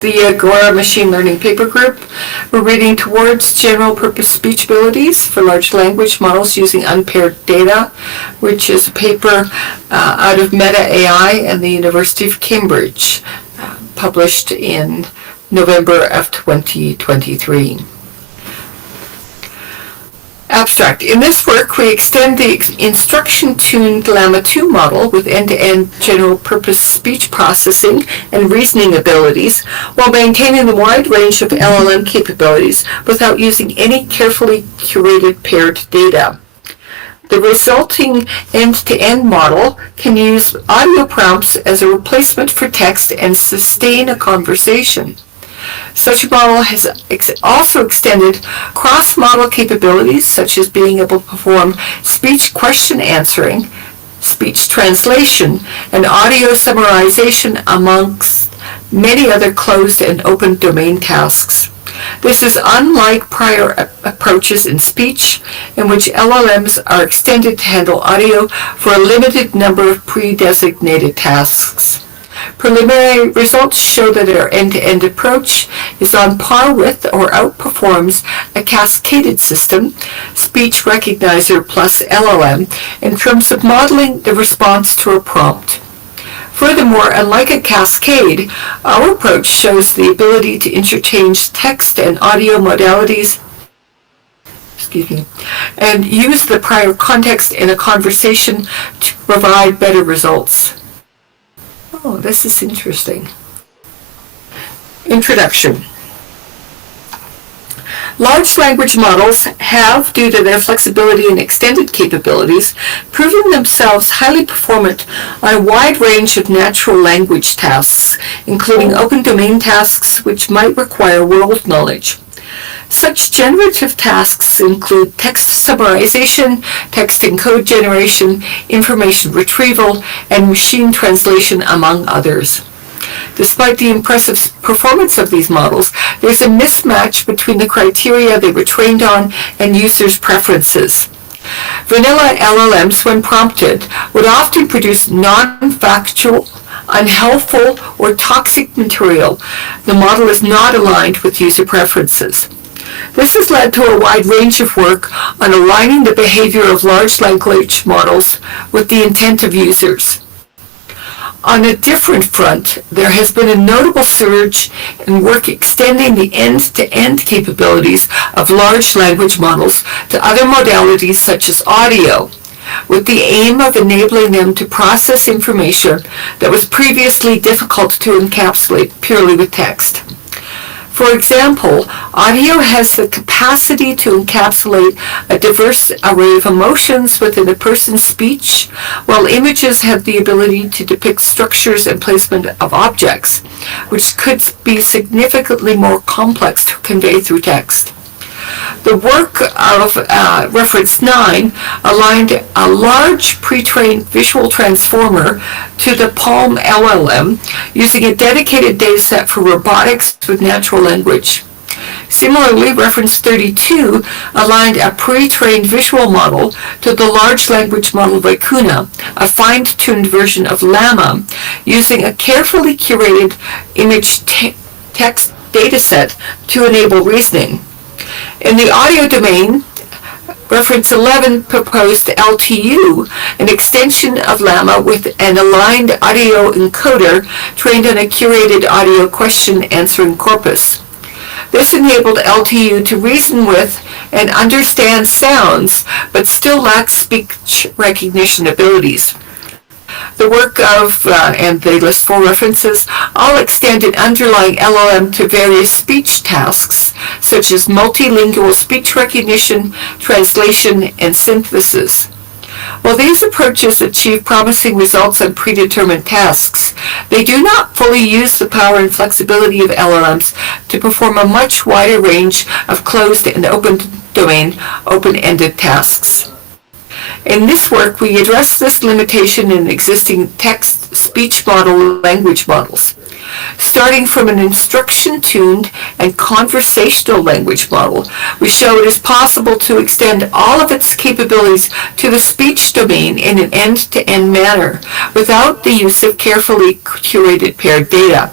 the Agora Machine Learning Paper Group. We're reading towards general purpose speech abilities for large language models using unpaired data, which is a paper out of Meta AI and the University of Cambridge, published in November of 2023. Abstract. In this work, we extend the instruction-tuned Llama 2 model with end-to-end general-purpose speech processing and reasoning abilities while maintaining the wide range of LLM capabilities without using any carefully curated paired data. The resulting end-to-end model can use audio prompts as a replacement for text and sustain a conversation. Such a model has also extended cross-modal capabilities, such as being able to perform speech question answering, speech translation, and audio summarization amongst many other closed and open domain tasks. This is unlike prior approaches in speech, in which LLMs are extended to handle audio for a limited number of pre-designated tasks. Preliminary results show that our end-to-end approach is on par with or outperforms a cascaded system, speech recognizer plus LLM, in terms of modeling the response to a prompt. Furthermore, unlike a cascade, our approach shows the ability to interchange text and audio modalities and use the prior context in a conversation to provide better results. Oh, this is interesting. Introduction. Large language models have, due to their flexibility and extended capabilities, proven themselves highly performant on a wide range of natural language tasks, including open domain tasks which might require world knowledge. Such generative tasks include text summarization, text encode generation, information retrieval, and machine translation, among others. Despite the impressive performance of these models, there's a mismatch between the criteria they were trained on and users' preferences. Vanilla LLMs, when prompted, would often produce non-factual, unhelpful, or toxic material. The model is not aligned with user preferences. This has led to a wide range of work on aligning the behavior of large language models with the intent of users. On a different front, there has been a notable surge in work extending the end-to-end capabilities of large language models to other modalities such as audio, with the aim of enabling them to process information that was previously difficult to encapsulate purely with text. For example, audio has the capacity to encapsulate a diverse array of emotions within a person's speech, while images have the ability to depict structures and placement of objects, which could be significantly more complex to convey through text. The work of reference 9 aligned a large pre-trained visual transformer to the Palm LLM using a dedicated dataset for robotics with natural language. Similarly, reference 32 aligned a pre-trained visual model to the large language model Vicuna, a fine-tuned version of Llama, using a carefully curated image text dataset to enable reasoning. In the audio domain, reference 11 proposed LTU, an extension of Llama with an aligned audio encoder trained on a curated audio question answering corpus. This enabled LTU to reason with and understand sounds, but still lacks speech recognition abilities. The work of, and they list 4 references, all extend an underlying LLM to various speech tasks, such as multilingual speech recognition, translation, and synthesis. While these approaches achieve promising results on predetermined tasks, they do not fully use the power and flexibility of LLMs to perform a much wider range of closed and open domain, open-ended tasks. In this work, we address this limitation in existing text-speech model language models. Starting from an instruction-tuned and conversational language model, we show it is possible to extend all of its capabilities to the speech domain in an end-to-end manner without the use of carefully curated paired data.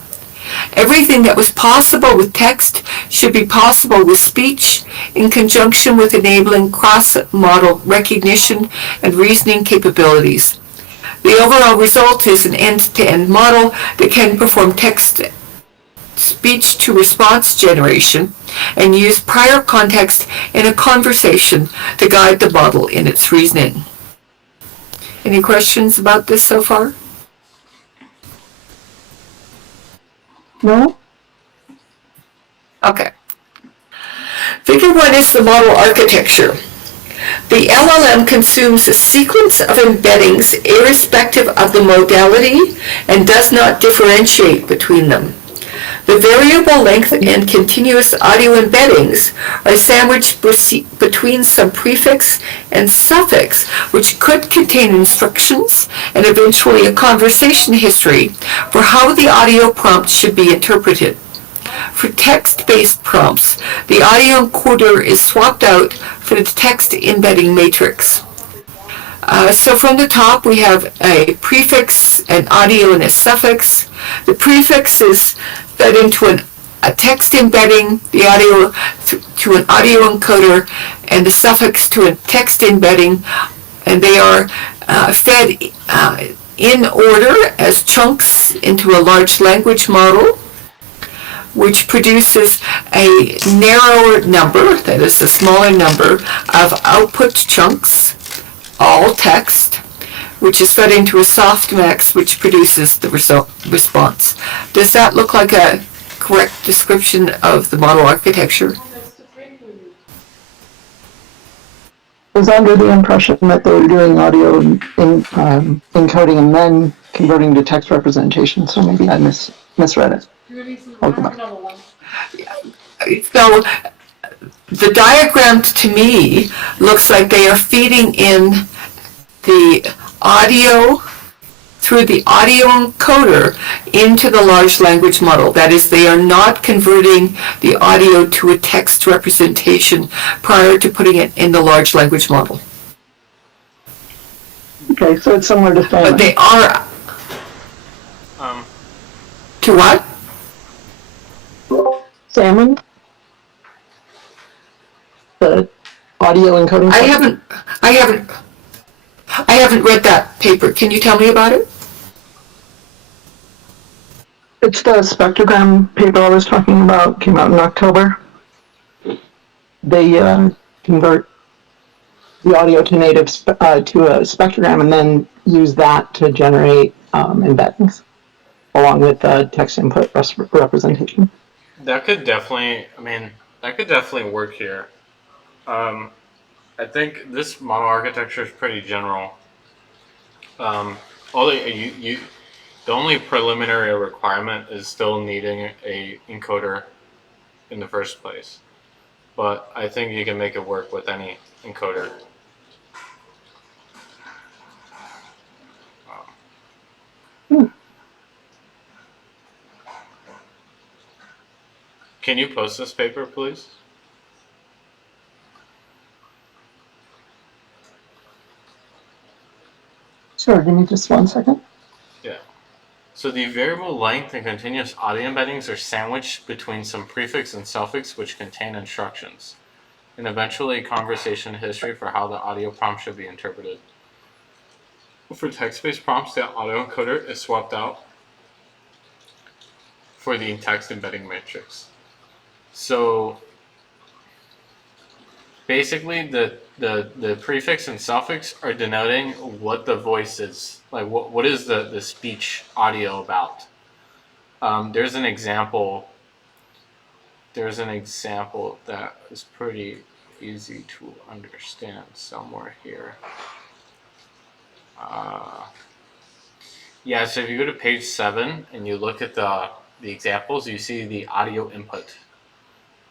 Everything that was possible with text should be possible with speech in conjunction with enabling cross-modal recognition and reasoning capabilities. The overall result is an end-to-end model that can perform text speech to response generation and use prior context in a conversation to guide the model in its reasoning. Any questions about this so far? No? Okay. Figure 1 is the model architecture. The LLM consumes a sequence of embeddings irrespective of the modality and does not differentiate between them. The variable length and continuous audio embeddings are sandwiched between some prefix and suffix, which could contain instructions and eventually a conversation history for how the audio prompt should be interpreted. For text-based prompts, the audio encoder is swapped out for the text embedding matrix. So from the top we have a prefix, an audio, and a suffix. The prefix is fed into a text embedding, the audio to an audio encoder, and the suffix to a text embedding, and they are fed in order as chunks into a large language model, which produces a narrower number, that is a smaller number, of output chunks, all text, which is fed into a softmax, which produces the response. Does that look like a correct description of the model architecture? I was under the impression that they were doing audio encoding and then converting to text representation, so maybe I misread it. I'll go back. So the diagram to me looks like they are feeding in the audio through the audio encoder into the large language model. That is, they are not converting the audio to a text representation prior to putting it in the large language model. Okay, so it's similar to Salmon. But they are... To what? Salmon? The audio encoding? I haven't read that paper. Can you tell me about it? It's the spectrogram paper I was talking about, came out in October. They convert the audio to native to a spectrogram and then use that to generate embeddings along with text input representation. That could definitely, work here. I think this model architecture is pretty general. The only preliminary requirement is still needing a encoder in the first place. But I think you can make it work with any encoder. Can you post this paper, please? Sure, give me just 1 second. Yeah. So the variable length and continuous audio embeddings are sandwiched between some prefix and suffix which contain instructions, and eventually a conversation history for how the audio prompt should be interpreted. For text-based prompts, the audio encoder is swapped out for the text embedding matrix. So basically the prefix and suffix are denoting what the voice is, like what is the speech audio about. There's an example that is pretty easy to understand somewhere here. So if you go to page 7 and you look at the examples, you see the audio input.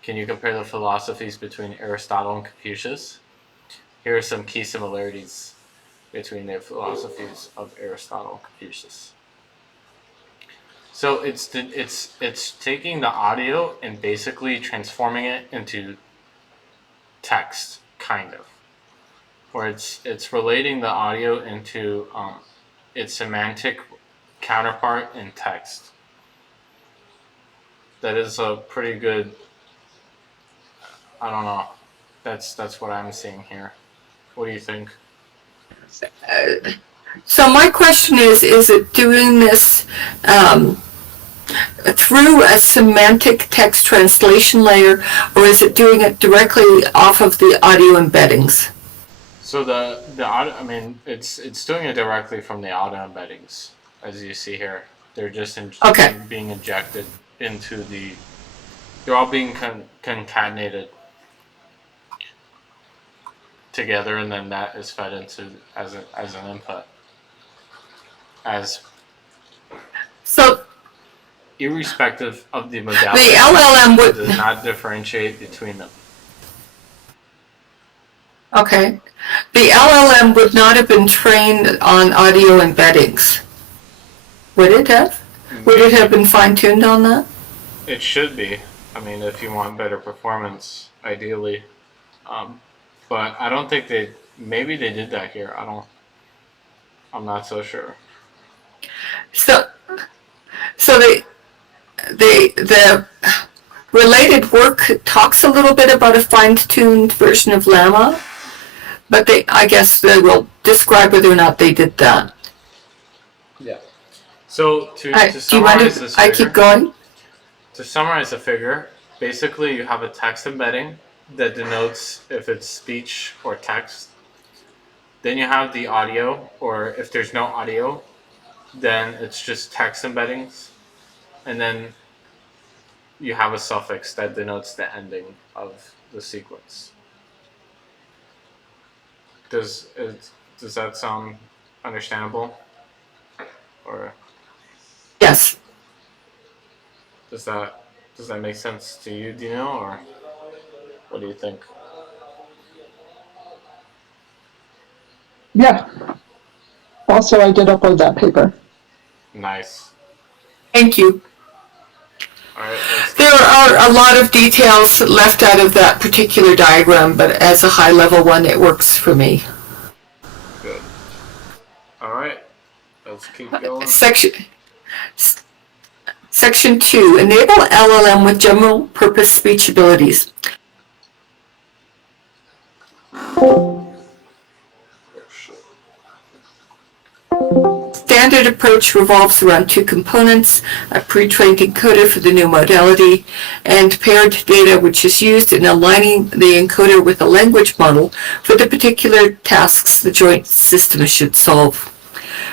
Can you compare the philosophies between Aristotle and Confucius? Here are some key similarities between the philosophies of Aristotle and Confucius. So it's taking the audio and basically transforming it into text, kind of, or it's relating the audio into its semantic counterpart in text. that is a pretty good. I don't know. That's what I'm seeing here. What do you think? So my question is it doing this through a semantic text translation layer, or is it doing it directly off of the audio embeddings? So the audio, I mean, it's doing it directly from the audio embeddings, as you see here. They're just Okay. being injected into the. They're all being concatenated together, and then that is fed into as an input. So Irrespective of the modality, the LLM would. does not differentiate between them. Okay. The LLM would not have been trained on audio embeddings. Would it have? Would it have been fine-tuned on that? It should be. I mean, if you want better performance, ideally. But I don't think they. Maybe they did that here. I'm not so sure. So the related work talks a little bit about a fine-tuned version of Llama, but I guess they will describe whether or not they did that. Yeah. So to Do you mind summarize this if I figure, keep going? to summarize the figure, basically you have a text embedding that denotes if it's speech or text. Then you have the audio, or if there's no audio, then it's just text embeddings. And then you have a suffix that denotes the ending of the sequence. Does that sound understandable? Or Yes. does that make sense to you, Dino, or what do you think? Yeah. Also, I did upload that paper. Nice. Thank you. All right. There are a lot of details left out of that particular diagram, but as a high-level one, it works for me. Good. All right. Let's keep going. Section 2, enable LLM with general purpose speech abilities. Standard approach revolves around two components, a pre-trained encoder for the new modality, and paired data, which is used in aligning the encoder with a language model for the particular tasks the joint system should solve.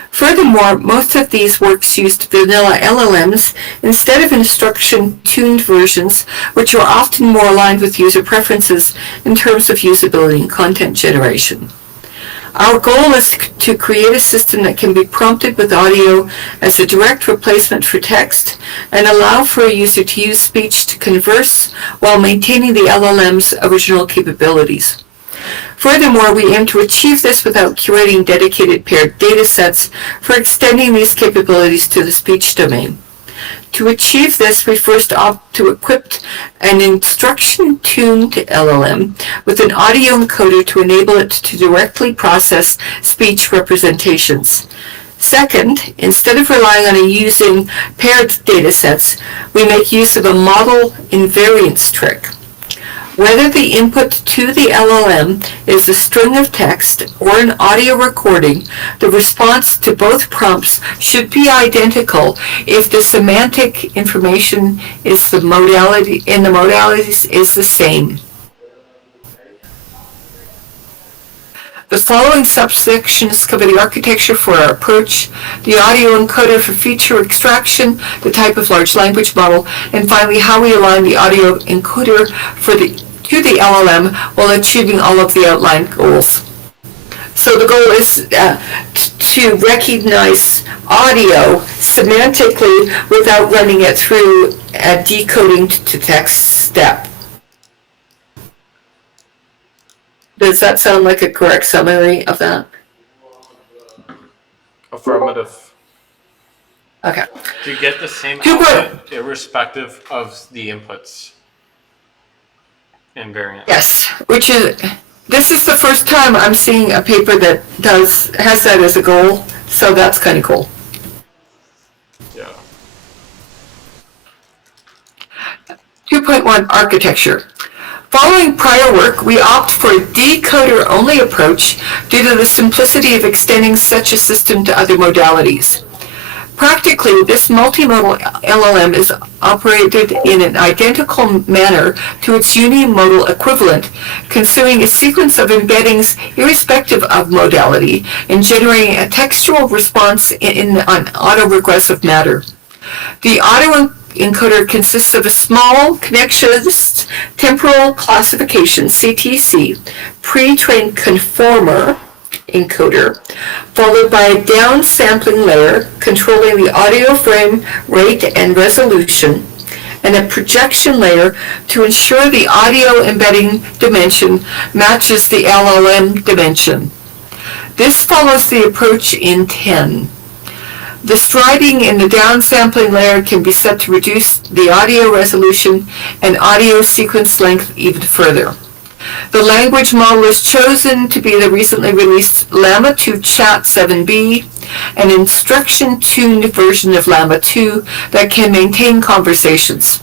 Furthermore, most of these works used vanilla LLMs instead of instruction-tuned versions, which are often more aligned with user preferences in terms of usability and content generation. Our goal is to create a system that can be prompted with audio as a direct replacement for text and allow for a user to use speech to converse while maintaining the LLM's original capabilities. Furthermore, we aim to achieve this without curating dedicated paired data sets for extending these capabilities to the speech domain. To achieve this, we first opt to equip an instruction-tuned LLM with an audio encoder to enable it to directly process speech representations. Second, instead of relying on using paired datasets, we make use of a modal invariance trick. Whether the input to the LLM is a string of text or an audio recording, the response to both prompts should be identical if the semantic information is the modality in the modalities is the same. The following subsections cover the architecture for our approach, the audio encoder for feature extraction, the type of large language model, and finally how we align the audio encoder to the LLM while achieving all of the outlined goals. So the goal is to recognize audio semantically without running it through a decoding to text step. Does that sound like a correct summary of that? Affirmative. Okay. Do you get the same output irrespective of the inputs? Invariant. Yes, this is the first time I'm seeing a paper that has that as a goal, so that's kind of cool. Yeah. 2.1 Architecture. Following prior work, we opt for a decoder-only approach due to the simplicity of extending such a system to other modalities. Practically, this multimodal LLM is operated in an identical manner to its unimodal equivalent, consuming a sequence of embeddings irrespective of modality and generating a textual response in an autoregressive manner. The autoencoder consists of a small connectionist temporal classification, CTC, pretrained conformer encoder, followed by a downsampling layer controlling the audio frame rate and resolution, and a projection layer to ensure the audio embedding dimension matches the LLM dimension. This follows the approach in 10. The striding in the downsampling layer can be set to reduce the audio resolution and audio sequence length even further. The language model is chosen to be the recently released Llama 2 Chat 7B, an instruction-tuned version of Llama 2 that can maintain conversations.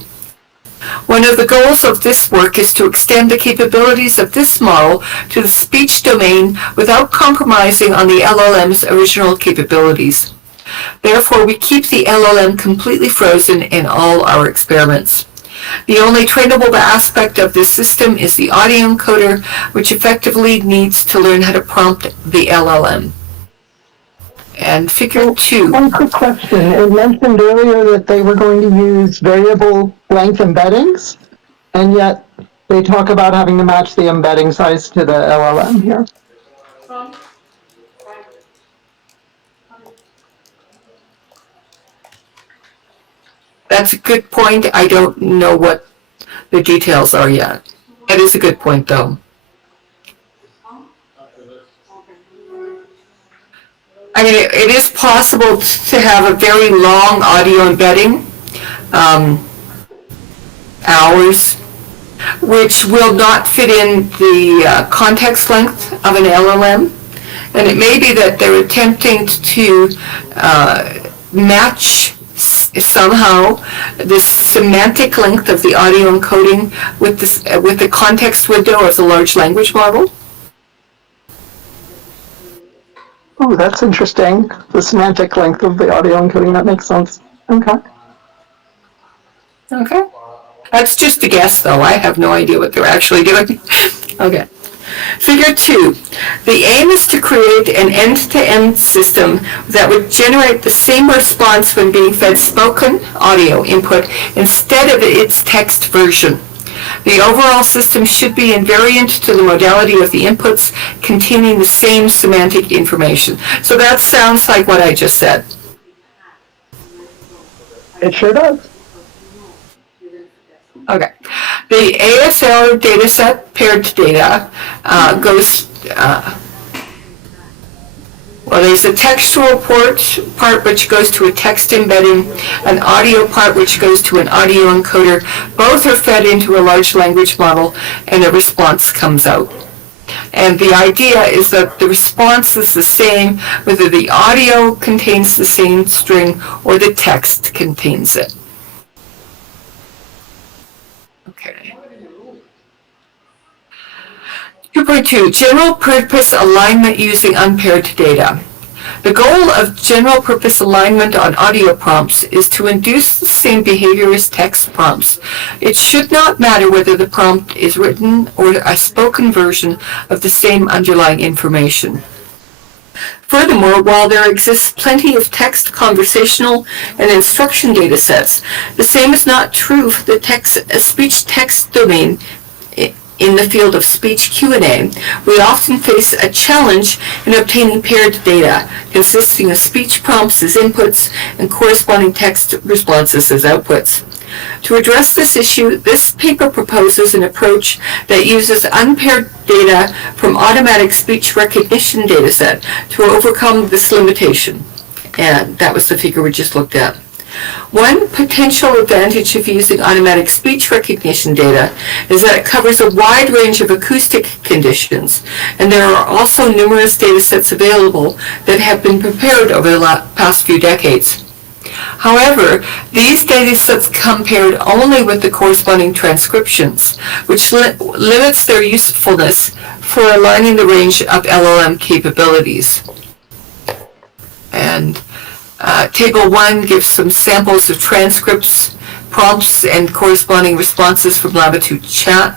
One of the goals of this work is to extend the capabilities of this model to the speech domain without compromising on the LLM's original capabilities. Therefore, we keep the LLM completely frozen in all our experiments. The only trainable aspect of this system is the audio encoder, which effectively needs to learn how to prompt the LLM. And figure 2. One quick question. It mentioned earlier that they were going to use variable length embeddings, and yet they talk about having to match the embedding size to the LLM here. That's a good point. I don't know what the details are yet. That is a good point, though. I mean, it is possible to have a very long audio embedding, hours, which will not fit in the context length of an LLM. And it may be that they're attempting to match somehow the semantic length of the audio encoding with the context window of the large language model. Oh, that's interesting. The semantic length of the audio encoding, that makes sense. Okay. Okay. That's just a guess, though. I have no idea what they're actually doing. Okay. Figure 2. The aim is to create an end-to-end system that would generate the same response when being fed spoken audio input instead of its text version. The overall system should be invariant to the modality of the inputs containing the same semantic information. So that sounds like what I just said. It sure does. Okay. The ASL dataset paired data goes, well, there's a textual part which goes to a text embedding, an audio part which goes to an audio encoder. Both are fed into a large language model and a response comes out. And the idea is that the response is the same whether the audio contains the same string or the text contains it. Okay. 2.2, general purpose alignment using unpaired data. The goal of general purpose alignment on audio prompts is to induce the same behavior as text prompts. It should not matter whether the prompt is written or a spoken version of the same underlying information. Furthermore, while there exists plenty of text, conversational, and instruction data sets, the same is not true for the speech-text domain. In the field of speech Q&A, we often face a challenge in obtaining paired data, consisting of speech prompts as inputs and corresponding text responses as outputs. To address this issue, this paper proposes an approach that uses unpaired data from automatic speech recognition dataset to overcome this limitation. And that was the figure we just looked at. One potential advantage of using automatic speech recognition data is that it covers a wide range of acoustic conditions, and there are also numerous data sets available that have been prepared over the past few decades. However, these datasets compared only with the corresponding transcriptions, which limits their usefulness for aligning the range of LLM capabilities. And Table 1 gives some samples of transcripts, prompts, and corresponding responses from Llama 2 chat.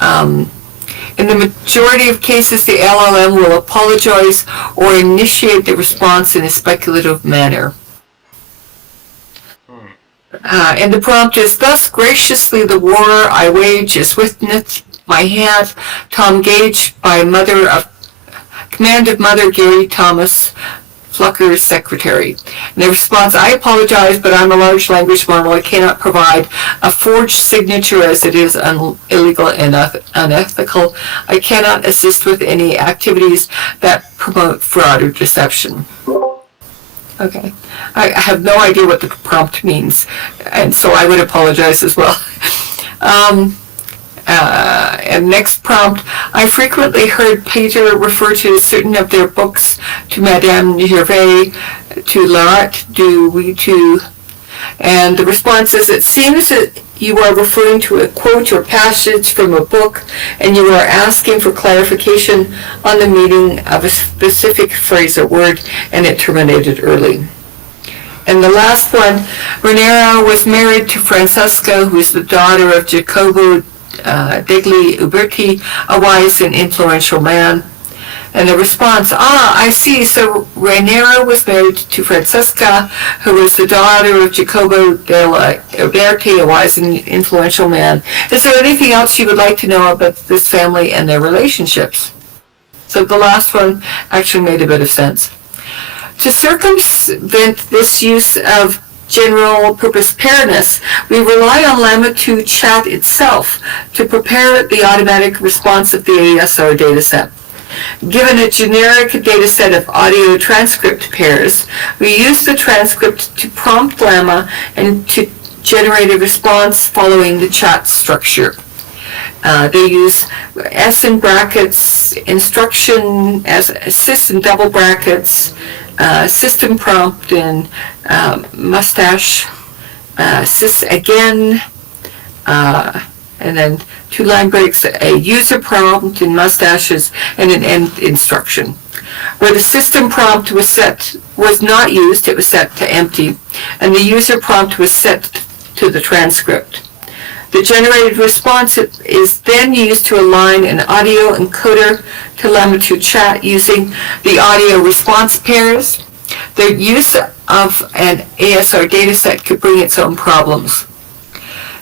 In the majority of cases, the LLM will apologize or initiate the response in a speculative manner. And the prompt is, "Thus graciously the war I wage is witnessed my hand, Tom Gage, by command of Mother Gary Thomas, Flucker's secretary." And the response, "I apologize, but I'm a large language model. I cannot provide a forged signature as it is illegal and unethical. I cannot assist with any activities that promote fraud or deception." Okay. I have no idea what the prompt means, and so I would apologize as well. And next prompt, "I frequently heard Peter refer to certain of their books to Madame Gervais, to Laurent Duwitu." And the response is, "It seems that you are referring to a quote or passage from a book, and you are asking for clarification on the meaning of a specific phrase or word, and it terminated early." And the last one, "Raniero was married to Francesca, who is the daughter of Jacopo degli Uberti, a wise and influential man." And the response, "I see. So Raniero was married to Francesca, who was the daughter of Jacopo degli Uberti, a wise and influential man. Is there anything else you would like to know about this family and their relationships?" So the last one actually made a bit of sense. To circumvent this use of general purpose pairedness, we rely on Llama 2 chat itself to prepare the automatic response of the ASR dataset. Given a generic dataset of audio transcript pairs, we use the transcript to prompt Llama and to generate a response following the chat structure. They use S in brackets, instruction as sys in double brackets, system prompt in mustache, sys again, and then 2 line breaks, a user prompt in mustaches, and an end instruction. Where the system prompt was not used, it was set to empty, and the user prompt was set to the transcript. The generated response is then used to align an audio encoder to Llama 2 chat using the audio response pairs. The use of an ASR dataset could bring its own problems.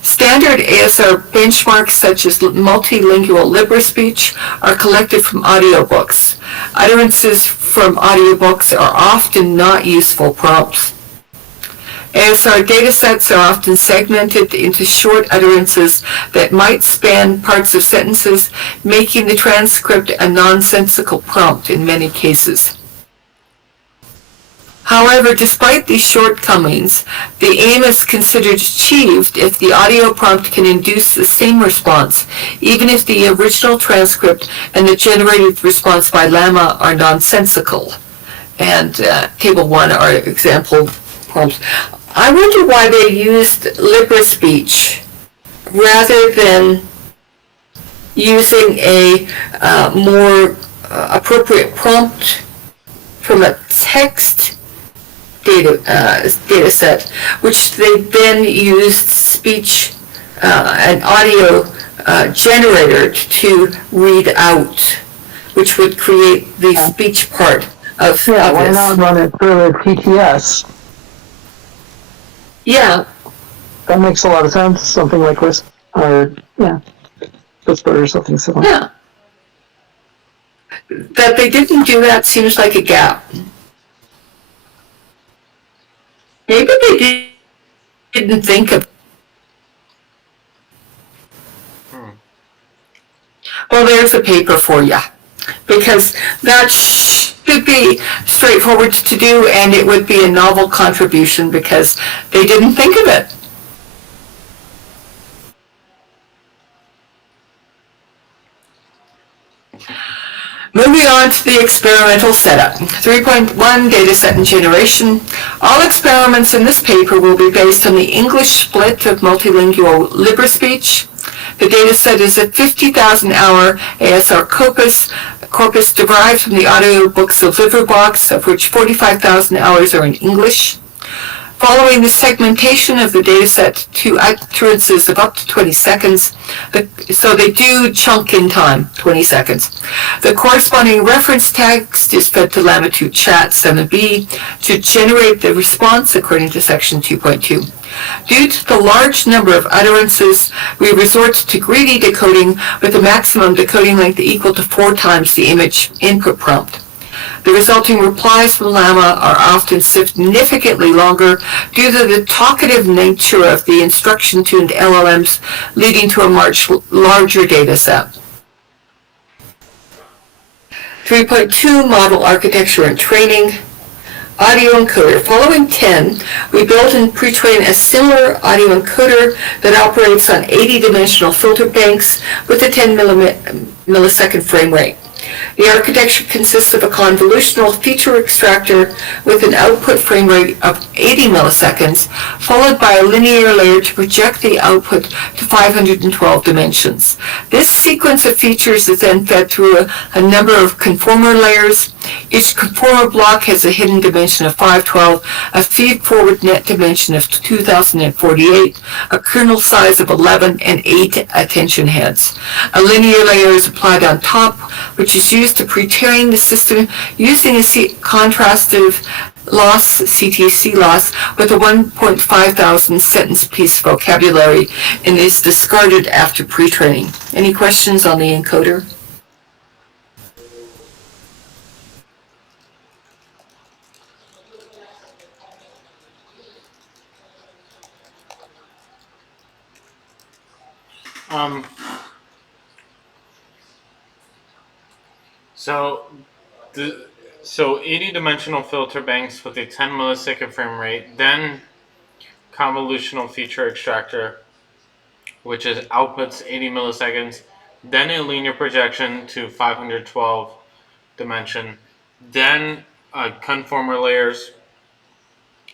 Standard ASR benchmarks such as multilingual LibreSpeech are collected from audiobooks. Utterances from audiobooks are often not useful prompts. ASR datasets are often segmented into short utterances that might span parts of sentences, making the transcript a nonsensical prompt in many cases. However, despite these shortcomings, the aim is considered achieved if the audio prompt can induce the same response, even if the original transcript and the generated response by Llama are nonsensical. And Table 1 are example prompts. I wonder why they used LibreSpeech rather than using a more appropriate prompt from a text data set, which they then used speech and audio generator to read out, which would create the speech part of why this. not run it through a TTS? Yeah, That makes a lot of sense. Something like this, or Whisper or something similar. yeah. That they didn't do that seems like a gap. Maybe they didn't think of. Well, there's a paper for you, because that should be straightforward to do, and it would be a novel contribution because they didn't think of it. Moving on to the experimental setup. 3.1 Dataset and Generation. All experiments in this paper will be based on the English split of multilingual LibreSpeech. The dataset is a 50,000-hour ASR corpus derived from the audiobooks of LibriVox, of which 45,000 hours are in English. Following the segmentation of the dataset to utterances of up to 20 seconds, so they do chunk in time, 20 seconds. The corresponding reference text is fed to Llama 2 Chat 7b to generate the response according to section 2.2. Due to the large number of utterances, we resort to greedy decoding with a maximum decoding length equal to 4 times the image input prompt. The resulting replies from Llama are often significantly longer due to the talkative nature of the instruction-tuned LLMs, leading to a much larger data set. 3.2 Model Architecture and Training. Audio encoder. Following 10, we built and pre-train a similar audio encoder that operates on 80-dimensional filter banks with a 10 millisecond frame rate. The architecture consists of a convolutional feature extractor with an output frame rate of 80 milliseconds, followed by a linear layer to project the output to 512 dimensions. This sequence of features is then fed through a number of conformer layers. Each conformer block has a hidden dimension of 512, a feed-forward net dimension of 2048, a kernel size of 11, and 8 attention heads. A linear layer is applied on top, which is used to pre-train the system using a contrastive loss, CTC loss, with a 1.5 thousand sentence piece vocabulary and is discarded after pre-training. Any questions on the encoder? So 80-dimensional filter banks with a 10 millisecond frame rate, then convolutional feature extractor, which is outputs 80 milliseconds, then a linear projection to 512 dimension, then conformer layers,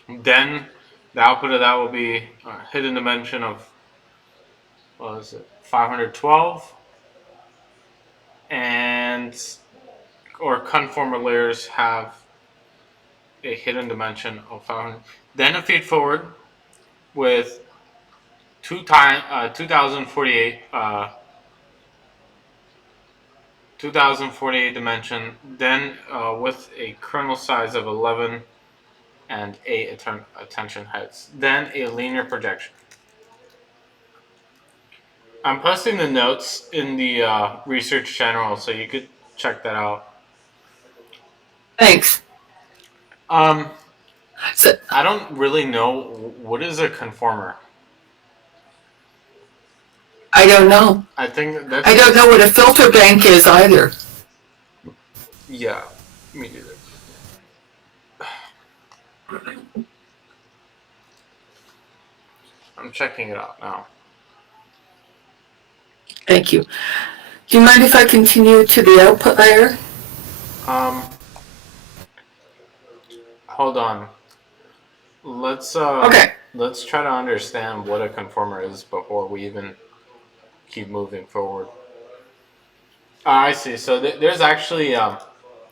then the output of that will be a hidden dimension of 512, and or conformer layers have a hidden dimension of 500. Then a feed forward with 2048 dimension, then with a kernel size of 11 and 8 attention heads, then a linear projection. I'm posting the notes in the research general, so you could check that out. Thanks. So I don't really know what is a conformer. I don't know. I think that's. I don't know what a filter bank is either. Yeah, me neither. I'm checking it out now. Thank you. Do you mind if I continue to the output layer? Hold on. Let's Okay. Let's try to understand what a conformer is before we even keep moving forward. I see. So there's actually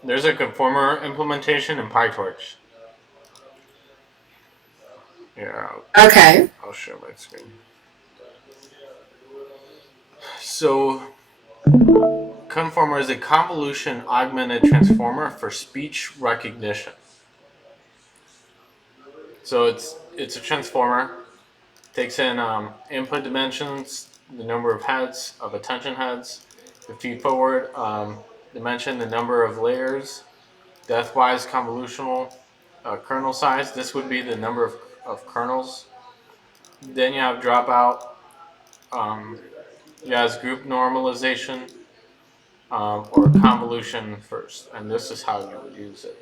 there's a conformer implementation in PyTorch. Yeah. Okay. I'll share my screen. So, conformer is a convolution augmented transformer for speech recognition. So it's a transformer, takes in input dimensions, the number of heads, of attention heads, the feed forward dimension, the number of layers, depth-wise convolutional kernel size. This would be the number of kernels. Then you have dropout. You have group normalization or convolution first, and this is how you would use it.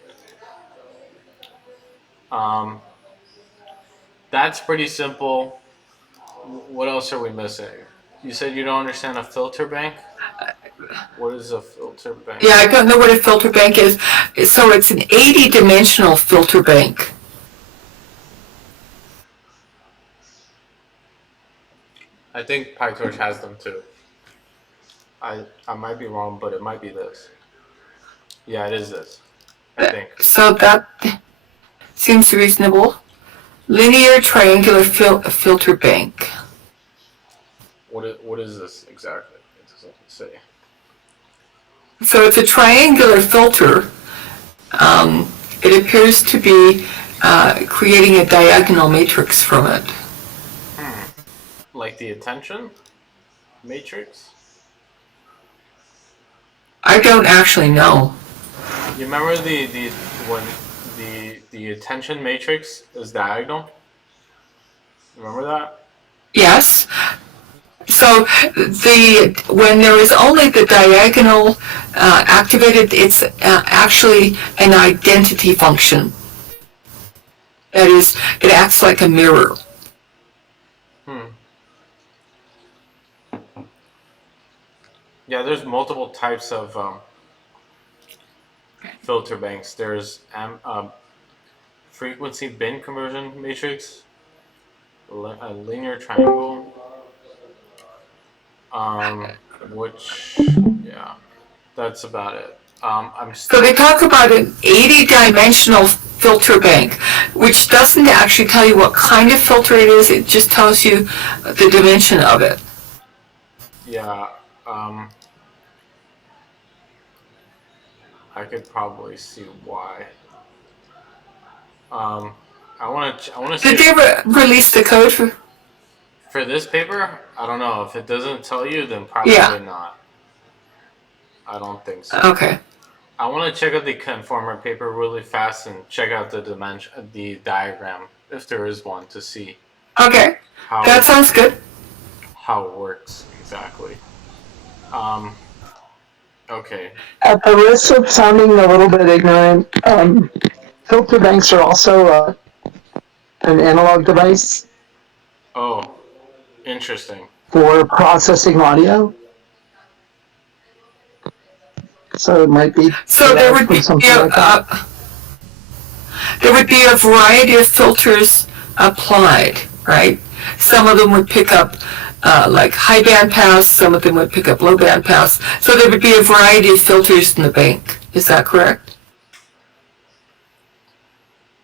That's pretty simple. What else are we missing? You said you don't understand a filter bank? What is a filter bank? Yeah, I don't know what a filter bank is. So it's an 80-dimensional filter bank. I think PyTorch has them too. I might be wrong, but it might be this. Yeah, it is this. I think. So that seems reasonable. Linear triangular filter bank. What is this exactly? It doesn't say. So it's a triangular filter. It appears to be creating a diagonal matrix from it. Like the attention matrix? I don't actually know. You remember when the attention matrix is diagonal? Remember that? Yes. So when there is only the diagonal activated, it's actually an identity function. That is, it acts like a mirror. Yeah, there's multiple types of filter banks. There's frequency bin conversion matrix, a linear triangle, which, yeah, that's about it. So they talk about an 80-dimensional filter bank, which doesn't actually tell you what kind of filter it is. It just tells you the dimension of it. Yeah, I could probably see why. I want to. Did they release the code for this paper? I don't know. If it doesn't tell you, then probably not. I don't think so. Okay. I want to check out the conformer paper really fast and check out the diagram, if there is one, to see. Okay. That sounds good. How it works exactly. Okay. At the risk of sounding a little bit ignorant, filter banks are also an analog device. Oh, interesting. For processing audio. So it might be. So there would be there would be a variety of filters applied, right? Some of them would pick up like high band pass, some of them would pick up low band pass. So there would be a variety of filters in the bank. Is that correct?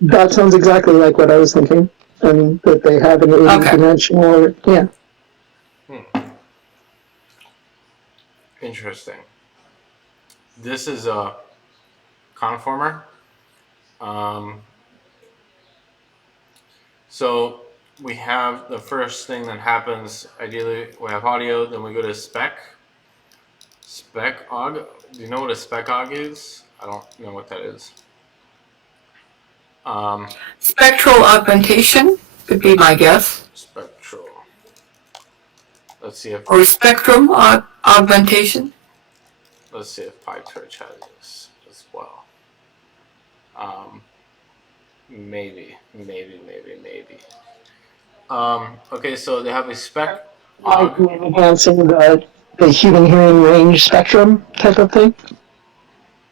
That sounds exactly like what I was thinking. And that they have an 80-dimensional, yeah. Interesting. This is a conformer. So we have the first thing that happens. Ideally, we have audio, then we go to spec. Spec aug. Do you know what a spec aug is? I don't know what that is. Spectral augmentation would be my guess. Spectral. Let's see if. Or spectrum augmentation. Let's see if PyTorch has this as well. Maybe. Okay, so they have a spec. Enhancing the human hearing range spectrum type of thing.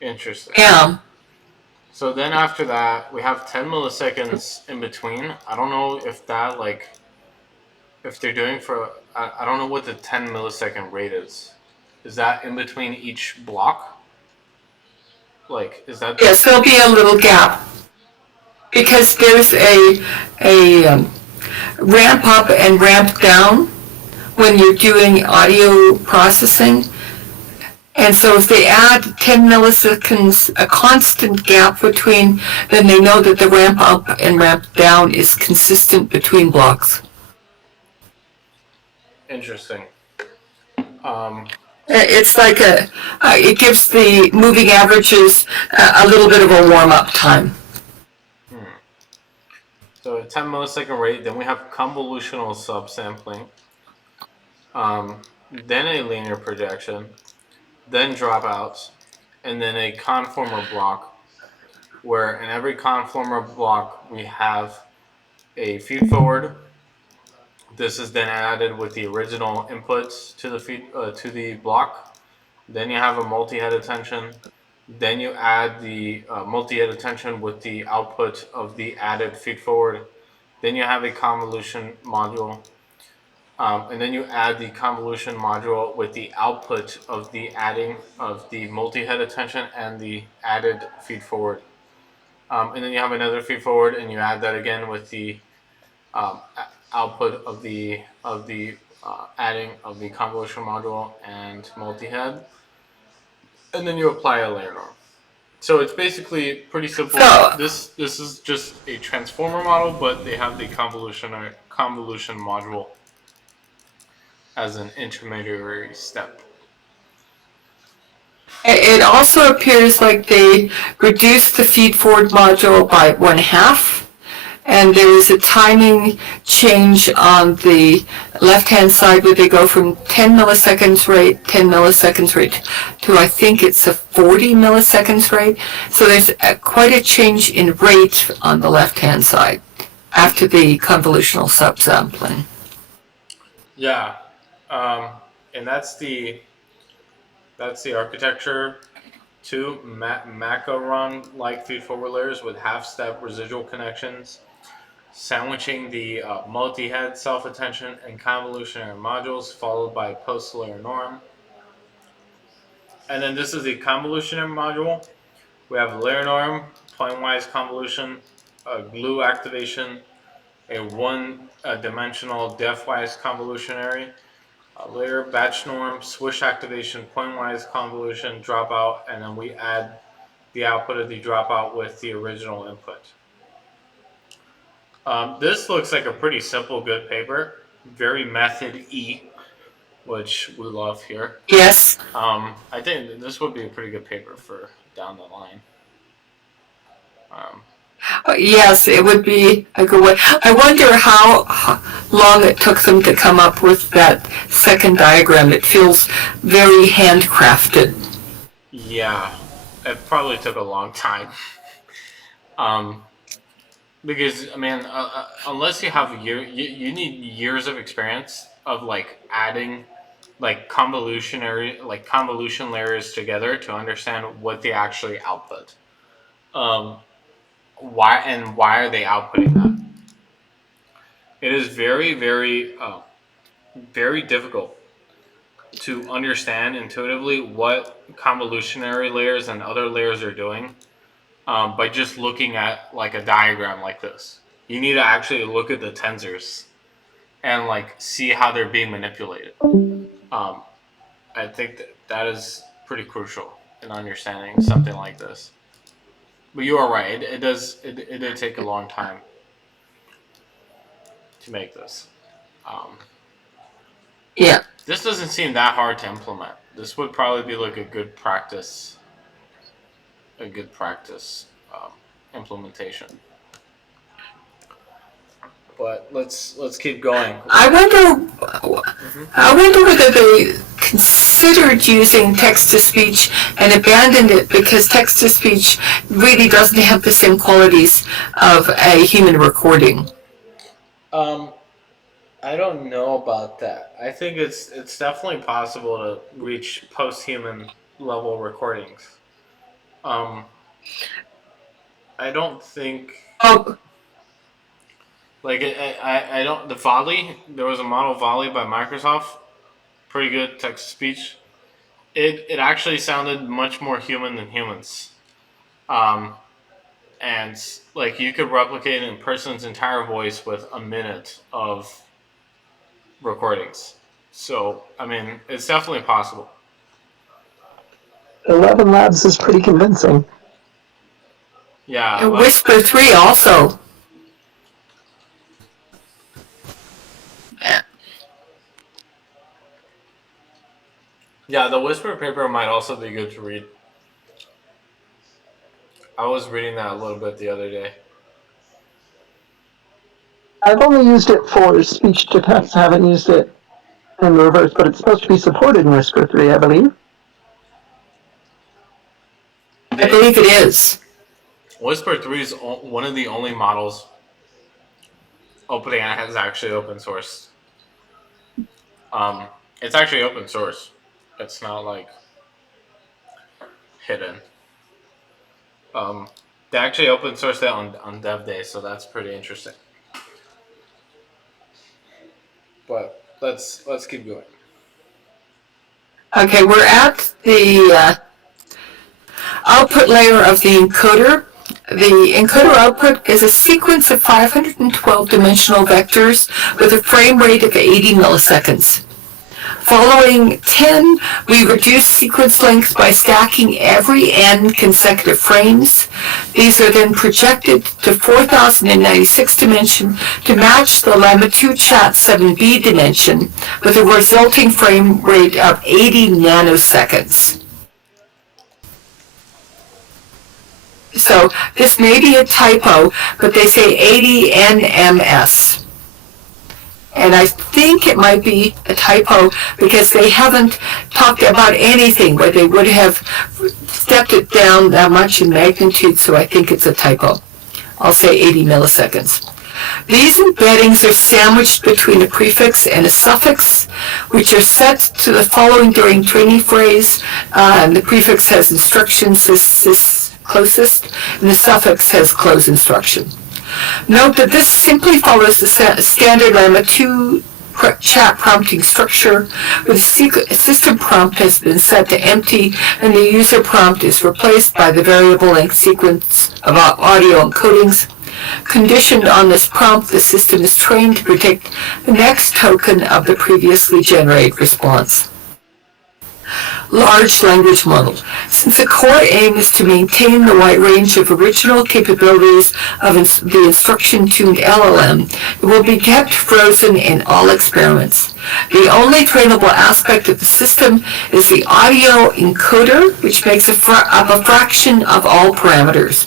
Interesting. Yeah. So then after that, we have 10 milliseconds in between. I don't know if that, like, if they're doing for, I don't know what the 10 millisecond rate is. Is that in between each block? Like, is that? Yes, there'll be a little gap. Because there's a ramp up and ramp down when you're doing audio processing. And so if they add 10 milliseconds, a constant gap between, then they know that the ramp up and ramp down is consistent between blocks. Interesting. It's like it gives the moving averages a little bit of a warm-up time. So a 10 millisecond rate, then we have convolutional subsampling, then a linear projection, then dropouts, and then a conformer block, where in every conformer block we have a feed forward. This is then added with the original inputs to the feed to the block. Then you have a multi-head attention. Then you add the multi-head attention with the output of the added feed-forward. Then you have a convolution module. And then you add the convolution module with the output of the adding of the multi-head attention and the added feed-forward. And then you have another feed-forward, and you add that again with the output of the adding of the convolution module and multi-head, and then you apply a layer norm. So it's basically pretty simple. So, This is just a transformer model, but they have the convolution module as an intermediary step. it also appears like they reduced the feed-forward module by 1/2. And there is a timing change on the left-hand side where they go from 10 milliseconds rate to I think it's a 40 milliseconds rate. So there's quite a change in rate on the left-hand side after the convolutional subsampling. Yeah, and that's the architecture. Two macaron-like feed-forward layers with half-step residual connections, sandwiching the multi-head self-attention and convolutionary modules, followed by post-layer norm. And then this is the convolutionary module. We have layer norm, point-wise convolution, glue activation, a one-dimensional depth-wise convolutionary, layer batch norm, swish activation, point-wise convolution, dropout, and then we add the output of the dropout with the original input. This looks like a pretty simple, good paper. Very method E, which we love here. Yes. I think this would be a pretty good paper for down the line. Yes, it would be a good way. I wonder how long it took them to come up with that second diagram. It feels very handcrafted. Yeah, it probably took a long time. Because I mean, unless you have you need years of experience of like adding like convolution layers together to understand what they actually output. Why are they outputting that? It is very very difficult to understand intuitively what convolutionary layers and other layers are doing by just looking at like a diagram like this. You need to actually look at the tensors and like see how they're being manipulated. I think that is pretty crucial in understanding something like this. But you are right. It did take a long time to make this. Yeah. This doesn't seem that hard to implement. This would probably be like a good practice implementation. But let's keep going. I wonder whether they considered using text-to-speech and abandoned it because text-to-speech really doesn't have the same qualities of a human recording. I don't know about that. I think it's definitely possible to reach post-human level recordings. I don't think Oh, like I don't the Volley. There was a model Volley by Microsoft. Pretty good text to speech. It actually sounded much more human than humans. And like you could replicate a person's entire voice with a minute of recordings. So I mean, it's definitely possible. 11 Labs is pretty convincing. Yeah. and Whisper 3 also. Yeah, the Whisper paper might also be good to read. I was reading that a little bit the other day. I've only used it for speech to text. I haven't used it in reverse, but it's supposed to be supported in Whisper 3, I believe. I believe it is. Whisper 3 is one of the only models OpenAI has actually open sourced. It's actually open source. It's not like hidden. They actually open sourced it on Dev Day, so that's pretty interesting. But let's keep going. Okay, we're at the output layer of the encoder. The encoder output is a sequence of 512 dimensional vectors with a frame rate of 80 milliseconds. Following 10, we reduce sequence length by stacking every n consecutive frames. These are then projected to 4096 dimension to match the Llama 2 Chat 7b dimension with a resulting frame rate of 80 nanoseconds. So this may be a typo, but they say 80 nms. And I think it might be a typo because they haven't talked about anything where they would have stepped it down that much in magnitude, so I think it's a typo. I'll say 80 milliseconds. These embeddings are sandwiched between a prefix and a suffix, which are set to the following during training phrase. And the prefix has instruction closest, and the suffix has close instruction. Note that this simply follows the standard Llama 2 chat prompting structure, where the system prompt has been set to empty and the user prompt is replaced by the variable length sequence of audio encodings. Conditioned on this prompt, the system is trained to predict the next token of the previously generated response. Large language model. Since the core aim is to maintain the wide range of original capabilities of the instruction-tuned LLM, it will be kept frozen in all experiments. The only trainable aspect of the system is the audio encoder, which makes up a fraction of all parameters.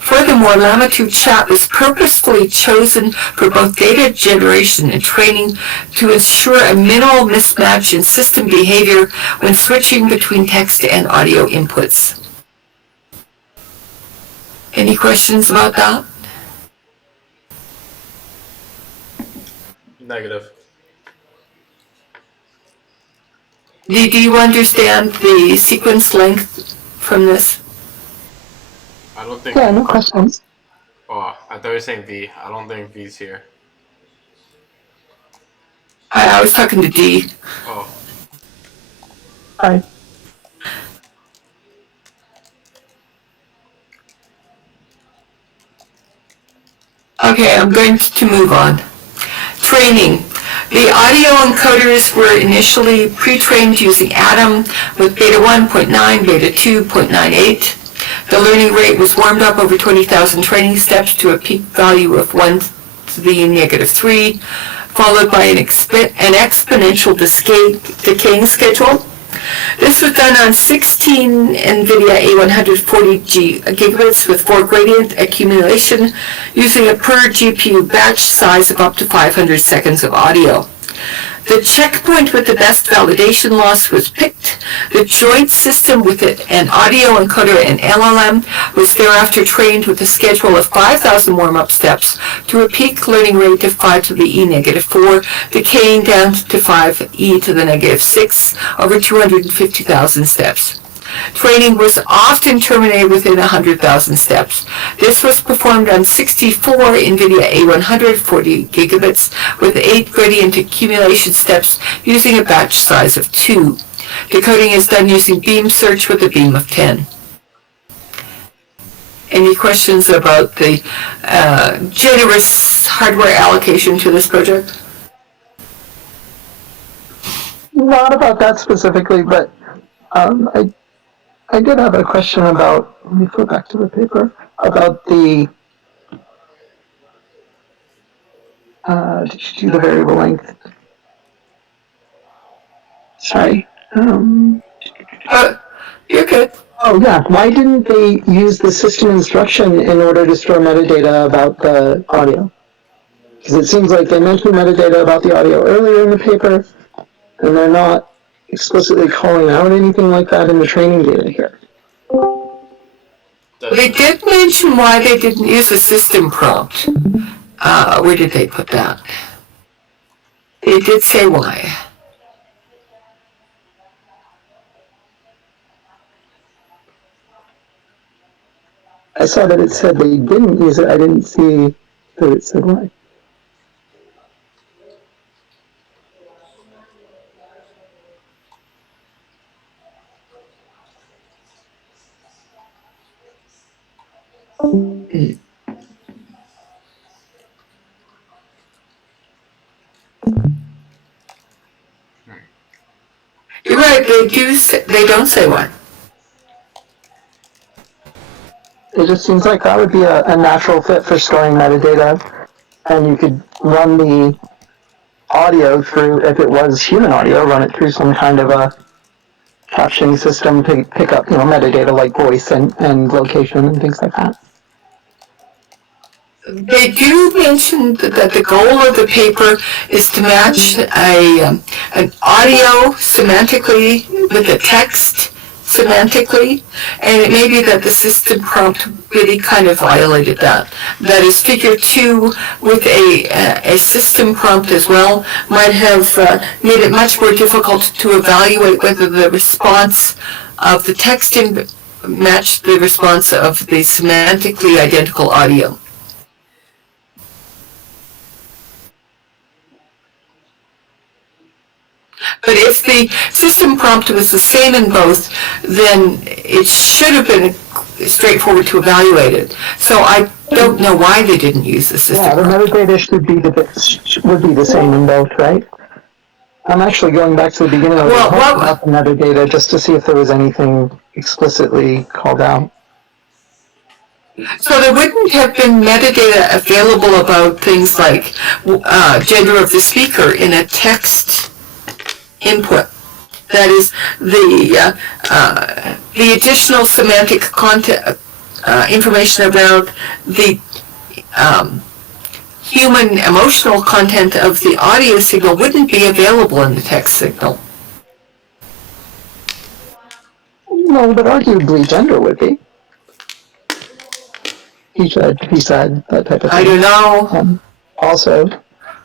Furthermore, Llama 2 Chat was purposefully chosen for both data generation and training to ensure a minimal mismatch in system behavior when switching between text and audio inputs. Any questions about that? Negative. Do you understand the sequence length from this? I don't think. Yeah, no questions. Oh, I thought you were saying V. I don't think V's here. I was talking to D. Oh. Hi. Okay, I'm going to move on. Training. The audio encoders were initially pre-trained using Atom with beta 1.9, beta 2.98. The learning rate was warmed up over 20,000 training steps to a peak value of 1 to the negative 3, followed by an exponential decaying schedule. This was done on 16 NVIDIA A140 gigabits with 4 gradient accumulation using a per GPU batch size of up to 500 seconds of audio. The checkpoint with the best validation loss was picked. The joint system with an audio encoder and LLM was thereafter trained with a schedule of 5,000 warm-up steps to a peak learning rate of 5 to the e negative 4, decaying down to 5 e to the negative 6 over 250,000 steps. Training was often terminated within 100,000 steps. This was performed on 64 NVIDIA A140 gigabits with 8 gradient accumulation steps using a batch size of 2. Decoding is done using beam search with a beam of 10. Any questions about the generous hardware allocation to this project? Not about that specifically, but I did have a question about, let me flip back to the paper, about the variable length. Sorry. You're good. Oh yeah, why didn't they use the system instruction in order to store metadata about the audio? Because it seems like they mentioned metadata about the audio earlier in the paper, and they're not explicitly calling out anything like that in the training data here. They did mention why they didn't use a system prompt. Where did they put that? They did say why. I saw that it said they didn't use it. I didn't see that it said why. You're right, they don't say why. It just seems like that would be a natural fit for storing metadata, and you could run the audio through, if it was human audio, run it through some kind of a captioning system to pick up, metadata like voice and location and things like that. They do mention that the goal of the paper is to match an audio semantically with a text semantically, and it may be that the system prompt really kind of violated that. That is, figure 2 with a system prompt as well might have made it much more difficult to evaluate whether the response of the text matched the response of the semantically identical audio. But if the system prompt was the same in both, then it should have been straightforward to evaluate it. So I don't know why they didn't use the system Yeah, the prompt. metadata would be the same in both, right? I'm actually going back to the beginning of the talk about the metadata just to see if there was anything explicitly called out. So there wouldn't have been metadata available about things like gender of the speaker in a text input. That is, the additional semantic content information about the human emotional content of the audio signal wouldn't be available in the text signal. No, but arguably gender would be. He said, that type of thing. I don't know. Also,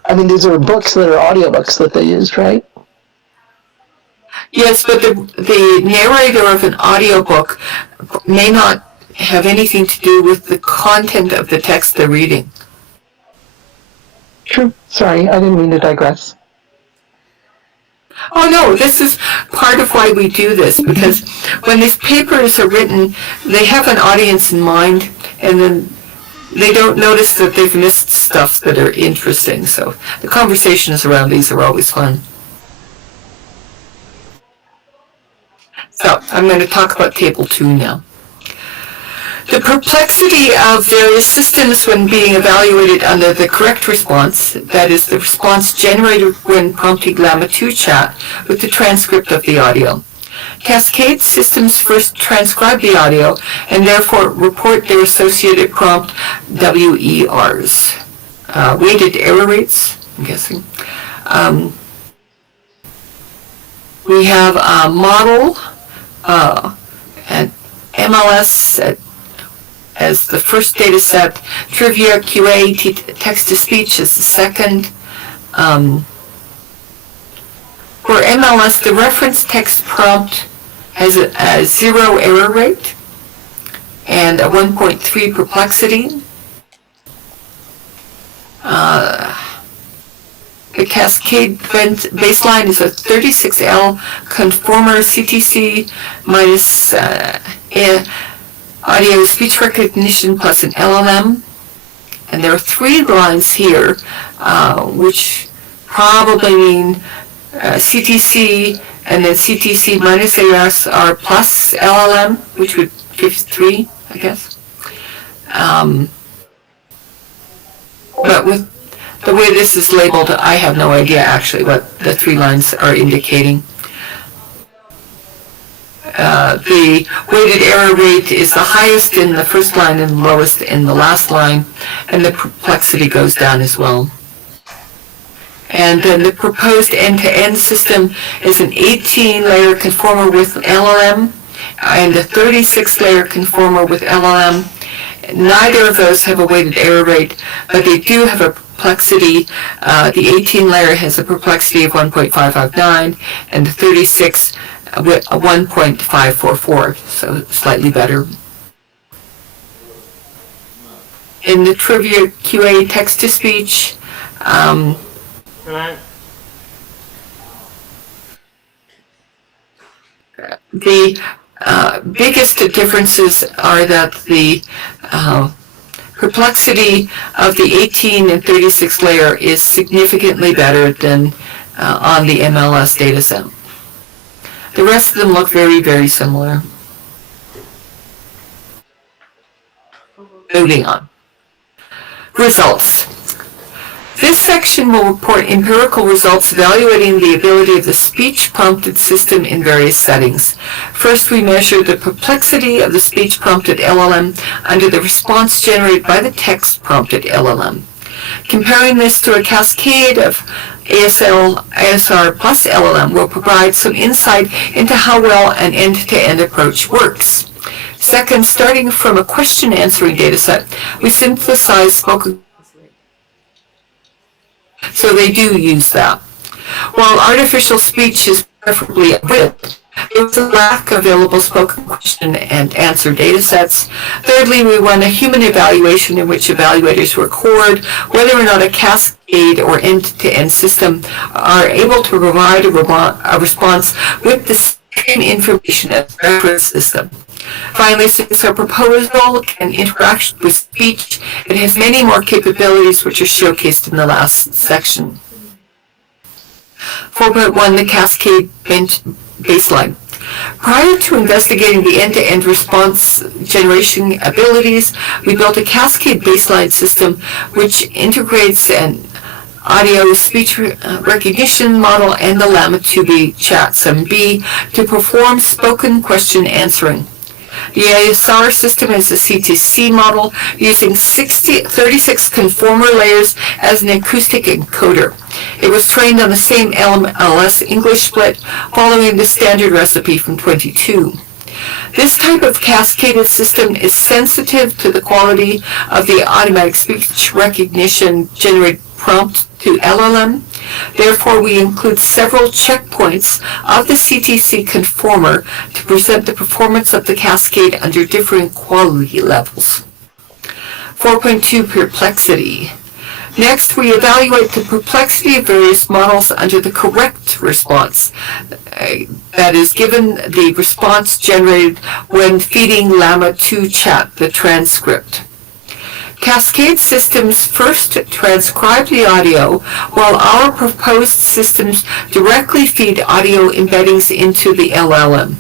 I mean, these are books that are audiobooks that they used, right? Yes, but the narrator of an audiobook may not have anything to do with the content of the text they're reading. True. Sorry, I didn't mean to digress. Oh no, this is part of why we do this, because when these papers are written, they have an audience in mind, and then they don't notice that they've missed stuff that are interesting. So the conversations around these are always fun. So I'm going to talk about Table 2 now. The perplexity of various systems when being evaluated under the correct response, that is, the response generated when prompting Llama 2 chat with the transcript of the audio. Cascade systems first transcribe the audio and therefore report their associated prompt WERs. Weighted error rates, I'm guessing. We have Modal and MLS as the first data set, Trivia QA text-to-speech as the second. For MLS, the reference text prompt has a 0 error rate and a 1.3 perplexity. The Cascade baseline is a 36L conformer CTC minus audio speech recognition plus an LLM. And there are 3 lines here, which probably mean CTC and then CTC minus ASR plus LLM, which would give 3, I guess. But with the way this is labeled, I have no idea actually what the 3 lines are indicating. The weighted error rate is the highest in the first line and lowest in the last line, and the perplexity goes down as well. And then the proposed end-to-end system is an 18-layer conformer with LLM and a 36-layer conformer with LLM. Neither of those have a weighted error rate, but they do have a perplexity. The 18-layer has a perplexity of 1.559, and the 36 with a 1.544, so slightly better. in the trivia QA text-to-speech, the biggest differences are that the perplexity of the 18 and 36 layer is significantly better than on the MLS dataset. The rest of them look very, very similar. Moving on. Results. This section will report empirical results evaluating the ability of the speech-prompted system in various settings. First, we measure the perplexity of the speech-prompted LLM under the response generated by the text-prompted LLM. Comparing this to a cascade of ASR plus LLM will provide some insight into how well an end-to-end approach works. Second, starting from a question-answering dataset, we synthesize spoken. So they do use that. While artificial speech is preferably avoided, there is a lack of available spoken question and answer datasets. Thirdly, we run a human evaluation in which evaluators record whether or not a cascade or end-to-end system are able to provide a response with the same information as the reference system. Finally, since our proposal can interact with speech, it has many more capabilities which are showcased in the last section. 4.1, the cascade baseline. Prior to investigating the end-to-end response generation abilities, we built a cascade baseline system which integrates an audio speech recognition model and the Llama 2B chat 7B to perform spoken question answering. The ASR system is a CTC model using 36 conformer layers as an acoustic encoder. It was trained on the same LMLS English split following the standard recipe from 22. This type of cascaded system is sensitive to the quality of the automatic speech recognition generated prompt to LLM. Therefore, we include several checkpoints of the CTC conformer to present the performance of the cascade under different quality levels. 4.2, perplexity. Next, we evaluate the perplexity of various models under the correct response, that is, given the response generated when feeding Llama 2 chat the transcript. Cascade systems first transcribe the audio, while our proposed systems directly feed audio embeddings into the LLM.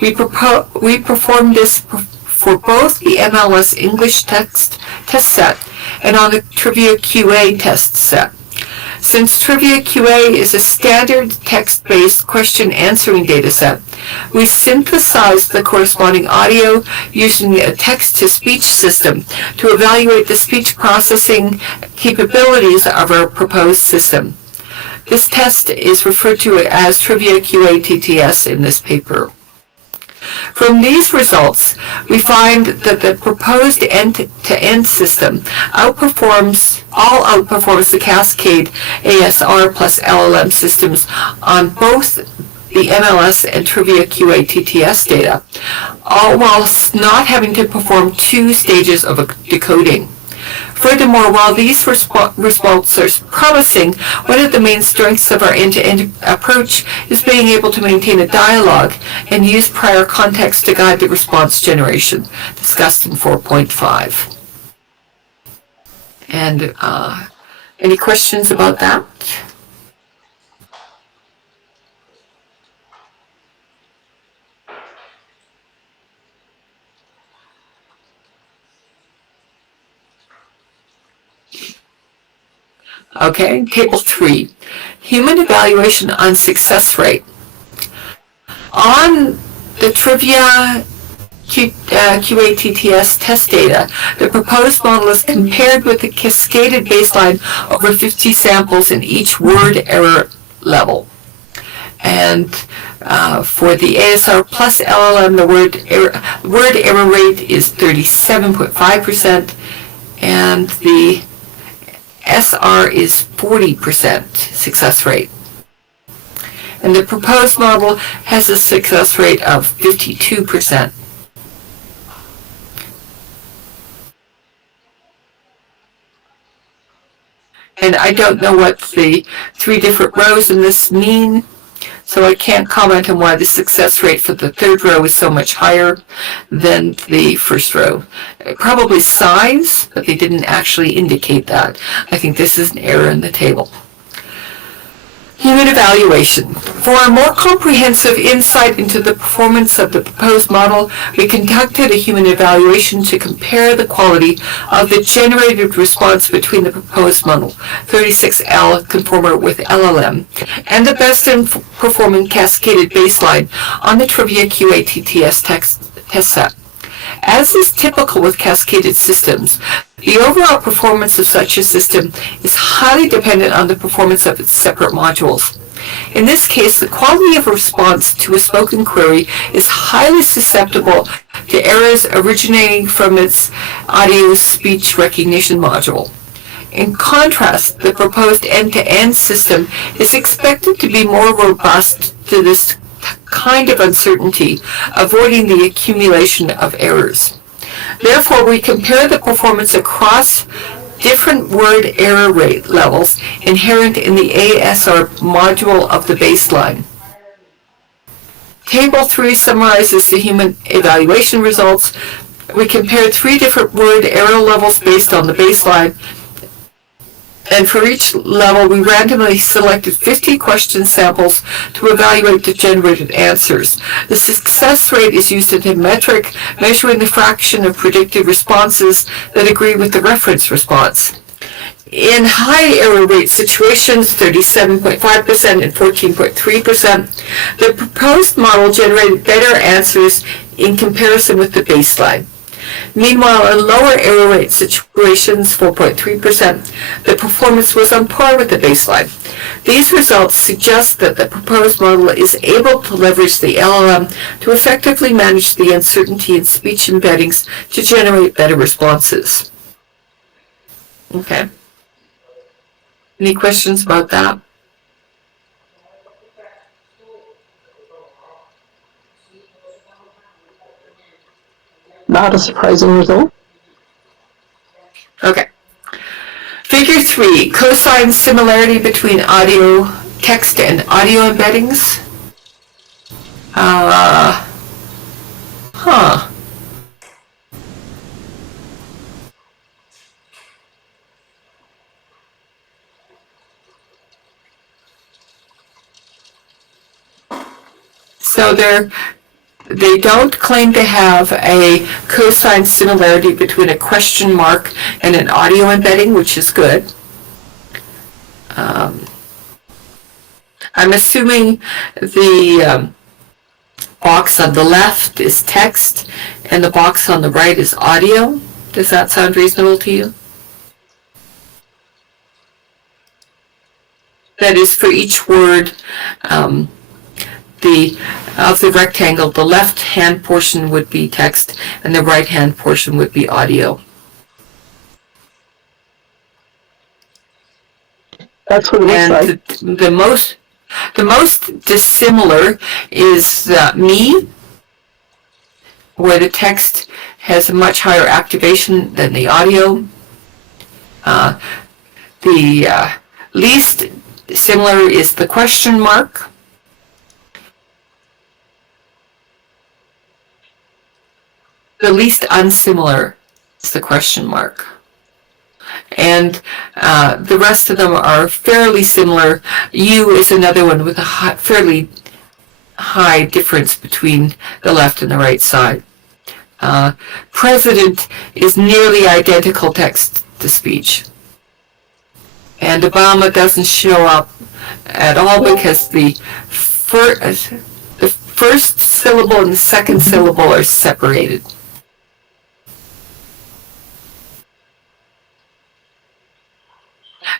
We perform this for both the MLS English test set and on the Trivia QA test set. Since Trivia QA is a standard text-based question-answering dataset, we synthesized the corresponding audio using a text-to-speech system to evaluate the speech processing capabilities of our proposed system. This test is referred to as Trivia QA TTS in this paper. From these results, we find that the proposed end-to-end system outperforms the Cascade ASR plus LLM systems on both the MLS and Trivia QA TTS data, all while not having to perform 2 stages of decoding. Furthermore, while these results are promising, one of the main strengths of our end-to-end approach is being able to maintain a dialogue and use prior context to guide the response generation, discussed in 4.5. And any questions about that? Okay, table 3, human evaluation on success rate. On the Trivia QA TTS test data, the proposed model is compared with the cascaded baseline over 50 samples in each word error level. And for the ASR plus LLM, the word error rate is 37.5%, and the SR is 40% success rate. And the proposed model has a success rate of 52%. And I don't know what the 3 different rows in this mean, so I can't comment on why the success rate for the 3rd row is so much higher than the 1st row. Probably size, but they didn't actually indicate that. I think this is an error in the table. Human evaluation. For a more comprehensive insight into the performance of the proposed model, we conducted a human evaluation to compare the quality of the generated response between the proposed model, 36L conformer with LLM, and the best performing cascaded baseline on the Trivia QATTS test set. As is typical with cascaded systems, the overall performance of such a system is highly dependent on the performance of its separate modules. In this case, the quality of response to a spoken query is highly susceptible to errors originating from its audio speech recognition module. In contrast, the proposed end-to-end system is expected to be more robust to this kind of uncertainty, avoiding the accumulation of errors. Therefore, we compare the performance across different word error rate levels inherent in the ASR module of the baseline. Table 3 summarizes the human evaluation results. We compared 3 different word error levels based on the baseline, and for each level, we randomly selected 50 question samples to evaluate the generated answers. The success rate is used in a metric measuring the fraction of predicted responses that agree with the reference response. In high error rate situations, 37.5% and 14.3%, the proposed model generated better answers in comparison with the baseline. Meanwhile, in lower error rate situations, 4.3%, the performance was on par with the baseline. These results suggest that the proposed model is able to leverage the LLM to effectively manage the uncertainty in speech embeddings to generate better responses. Okay. Any questions about that? Not a surprising result. Okay. Figure 3, cosine similarity between audio, text, and audio embeddings. So they don't claim to have a cosine similarity between a question mark and an audio embedding, which is good. I'm assuming the box on the left is text and the box on the right is audio. Does that sound reasonable to you? That is, for each word, of the rectangle, the left-hand portion would be text and the right-hand portion would be audio. That's what it looks like. And the most dissimilar is me, where the text has a much higher activation than the audio. The least similar is the question mark. The least unsimilar is the question mark. And the rest of them are fairly similar. U is another one with a fairly high difference between the left and the right side. President is nearly identical text to speech. And Obama doesn't show up at all because the first syllable and the second syllable are separated.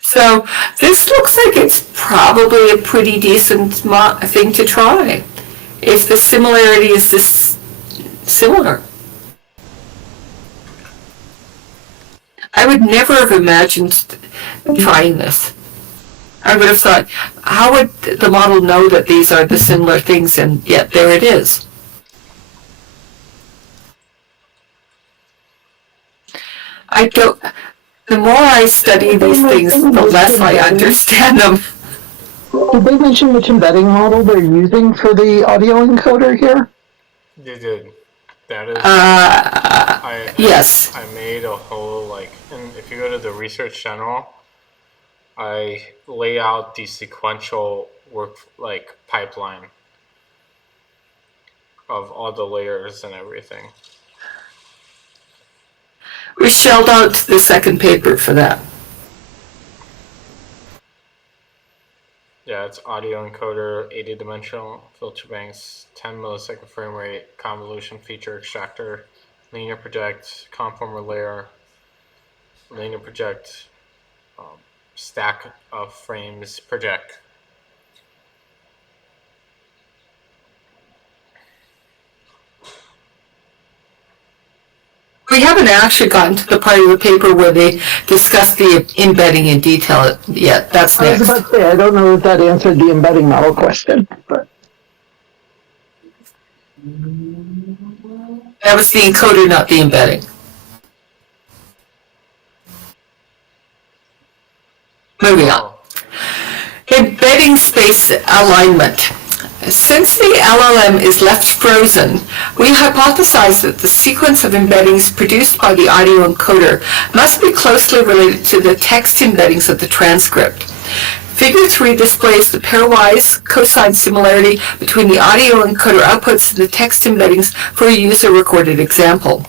So this looks like it's probably a pretty decent thing to try if the similarity is this similar. I would never have imagined trying this. I would have thought, how would the model know that these are the similar things, and yet there it is. The more I study these things, the less I understand them. Did they mention which embedding model they're using for the audio encoder here? They did. That is. Yes. I made a whole and if you go to the Research General, I lay out the sequential work pipeline of all the layers and everything. We shelled out the second paper for that. Yeah, it's audio encoder, 80-dimensional filter banks, 10 millisecond frame rate, convolution feature extractor, linear project, conformer layer, linear project, stack of frames project. We haven't actually gotten to the part of the paper where they discuss the embedding in detail yet. That's I was next. about to say, I don't know if that answered the embedding model question, but. That was the encoder, not the embedding. Moving on. Embedding space alignment. Since the LLM is left frozen, we hypothesize that the sequence of embeddings produced by the audio encoder must be closely related to the text embeddings of the transcript. Figure 3 displays the pairwise cosine similarity between the audio encoder outputs and the text embeddings for a user-recorded example.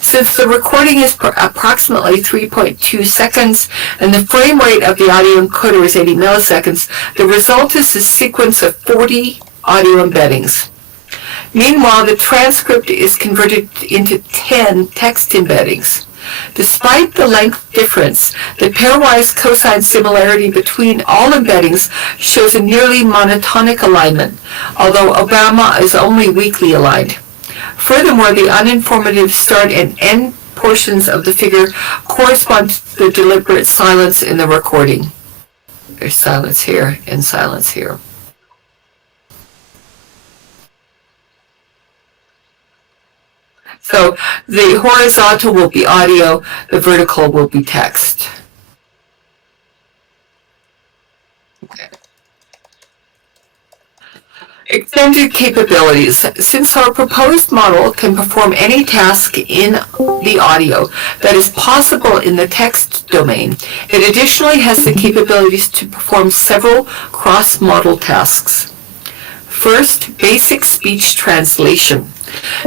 Since the recording is approximately 3.2 seconds and the frame rate of the audio encoder is 80 milliseconds, the result is a sequence of 40 audio embeddings. Meanwhile, the transcript is converted into 10 text embeddings. Despite the length difference, the pairwise cosine similarity between all embeddings shows a nearly monotonic alignment, although Obama is only weakly aligned. Furthermore, the uninformative start and end portions of the figure correspond to the deliberate silence in the recording. There's silence here and silence here. So the horizontal will be audio, the vertical will be text. Okay. Extended capabilities. Since our proposed model can perform any task in the audio that is possible in the text domain, it additionally has the capabilities to perform several cross-modal tasks. First, basic speech translation.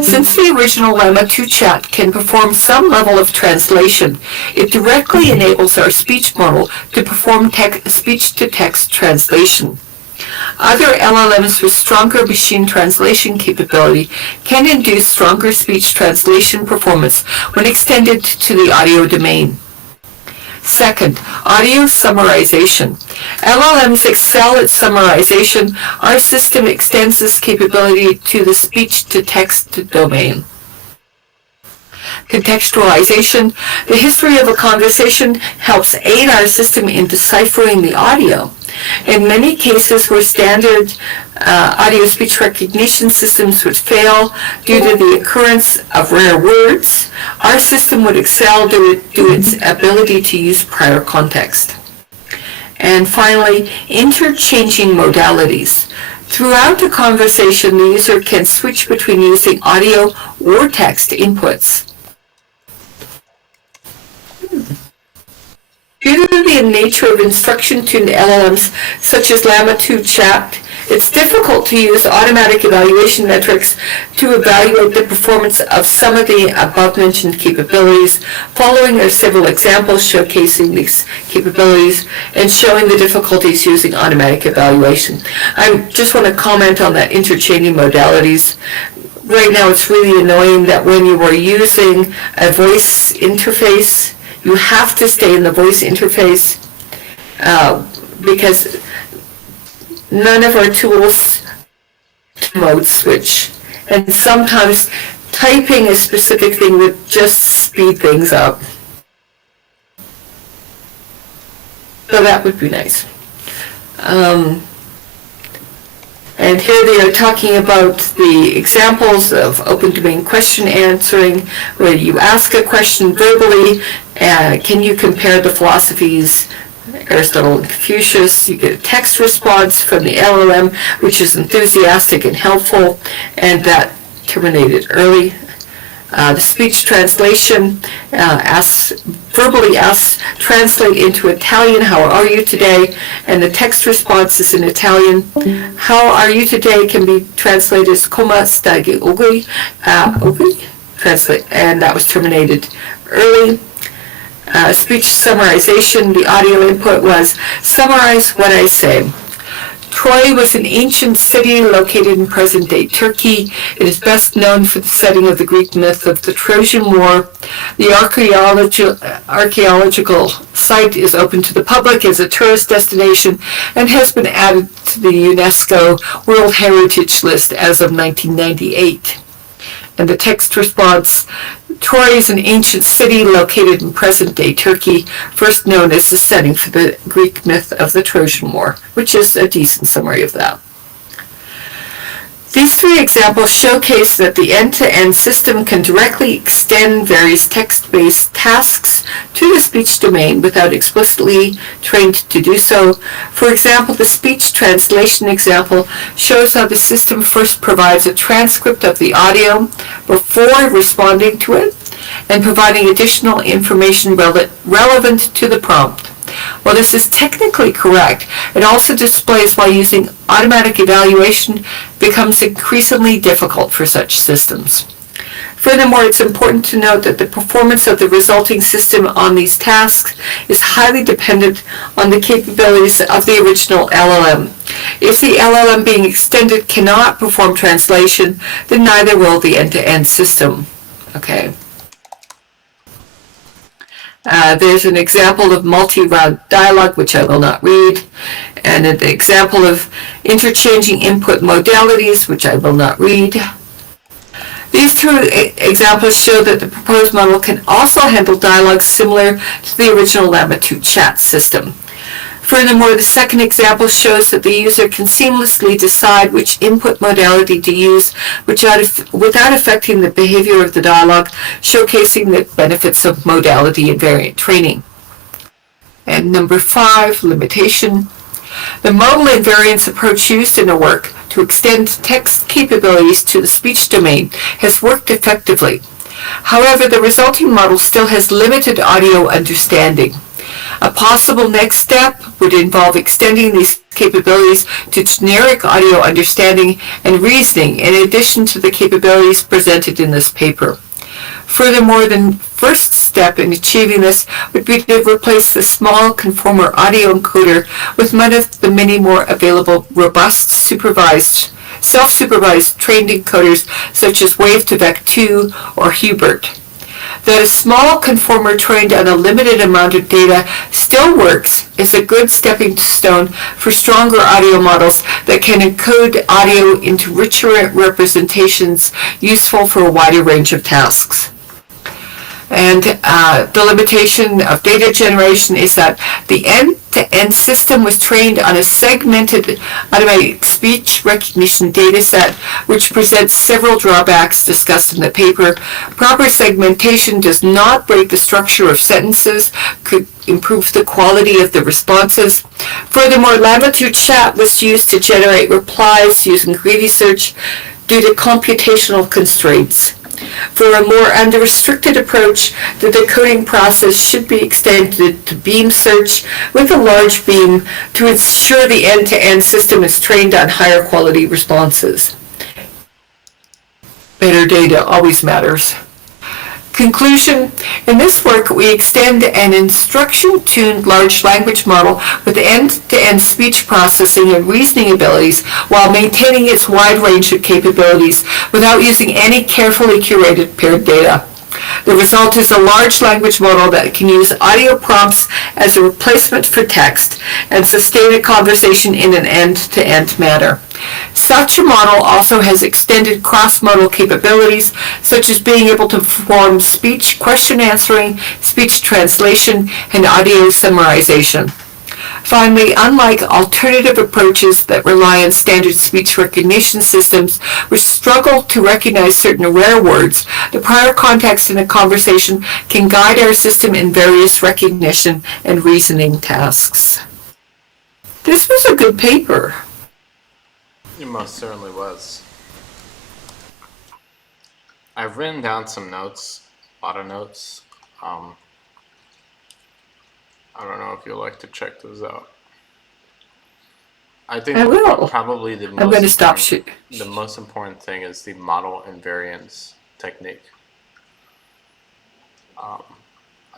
Since the original Llama 2 chat can perform some level of translation, it directly enables our speech model to perform speech-to-text translation. Other LLMs with stronger machine translation capability can induce stronger speech translation performance when extended to the audio domain. Second, audio summarization. LLMs excel at summarization. Our system extends this capability to the speech-to-text domain. Contextualization. The history of a conversation helps aid our system in deciphering the audio. In many cases where standard audio speech recognition systems would fail due to the occurrence of rare words, our system would excel due to its ability to use prior context. And finally, interchanging modalities. Throughout a conversation, the user can switch between using audio or text inputs. Due to the nature of instruction-tuned LLMs, such as Llama 2 Chat, it's difficult to use automatic evaluation metrics to evaluate the performance of some of the above-mentioned capabilities. Following are several examples showcasing these capabilities and showing the difficulties using automatic evaluation. I just want to comment on that interchanging modalities. Right now, it's really annoying that when you are using a voice interface, you have to stay in the voice interface because none of our tools mode switch. And sometimes typing a specific thing would just speed things up. So that would be nice. And And here they are talking about the examples of open domain question answering, where you ask a question verbally, can you compare the philosophies Aristotle and Confucius? You get a text response from the LLM, which is enthusiastic and helpful, and that terminated early. The speech translation verbally asks, translate into Italian, how are you today? And the text response is in Italian. How are you today can be translated as come stai oggi? Translate, and that was terminated early. Speech summarization, the audio input was, summarize what I say. Troy was an ancient city located in present-day Turkey. It is best known for the setting of the Greek myth of the Trojan War. The archaeological site is open to the public as a tourist destination and has been added to the UNESCO World Heritage List as of 1998. And the text response, Troy is an ancient city located in present-day Turkey, first known as the setting for the Greek myth of the Trojan War, which is a decent summary of that. These three examples showcase that the end-to-end system can directly extend various text-based tasks to the speech domain without explicitly trained to do so. For example, the speech translation example shows how the system first provides a transcript of the audio before responding to it and providing additional information relevant to the prompt. While this is technically correct, it also displays why using automatic evaluation becomes increasingly difficult for such systems. Furthermore, it's important to note that the performance of the resulting system on these tasks is highly dependent on the capabilities of the original LLM. If the LLM being extended cannot perform translation, then neither will the end-to-end system. Okay. There's an example of multi-round dialogue, which I will not read, and an example of interchanging input modalities, which I will not read. These two examples show that the proposed model can also handle dialogue similar to the original Llama 2 chat system. Furthermore, the second example shows that the user can seamlessly decide which input modality to use without affecting the behavior of the dialogue, showcasing the benefits of modality invariant training. And number 5, limitation. The modal invariance approach used in a work to extend text capabilities to the speech domain has worked effectively. However, the resulting model still has limited audio understanding. A possible next step would involve extending these capabilities to generic audio understanding and reasoning in addition to the capabilities presented in this paper. Furthermore, the first step in achieving this would be to replace the small conformer audio encoder with one of the many more available robust self-supervised trained encoders such as Wave2Vec2 or Hubert. That a small conformer trained on a limited amount of data still works is a good stepping stone for stronger audio models that can encode audio into richer representations useful for a wider range of tasks. And the limitation of data generation is that the end-to-end system was trained on a segmented automatic speech recognition dataset, which presents several drawbacks discussed in the paper. Proper segmentation does not break the structure of sentences, could improve the quality of the responses. Furthermore, Llama 2 chat was used to generate replies using greedy search due to computational constraints. For a more unrestricted approach, the decoding process should be extended to beam search with a large beam to ensure the end-to-end system is trained on higher quality responses. Better data always matters. Conclusion: in this work, we extend an instruction-tuned large language model with end-to-end speech processing and reasoning abilities while maintaining its wide range of capabilities without using any carefully curated paired data. The result is a large language model that can use audio prompts as a replacement for text and sustain a conversation in an end-to-end manner. Such a model also has extended cross-modal capabilities, such as being able to perform speech question answering, speech translation, and audio summarization. Finally, unlike alternative approaches that rely on standard speech recognition systems which struggle to recognize certain rare words, the prior context in a conversation can guide our system in various recognition and reasoning tasks. This was a good paper. It most certainly was. I've written down some notes, a lot of notes. I don't know if you'd like to check those out. I think I will. probably the I'm going to stop the most important thing is the modal invariance technique. I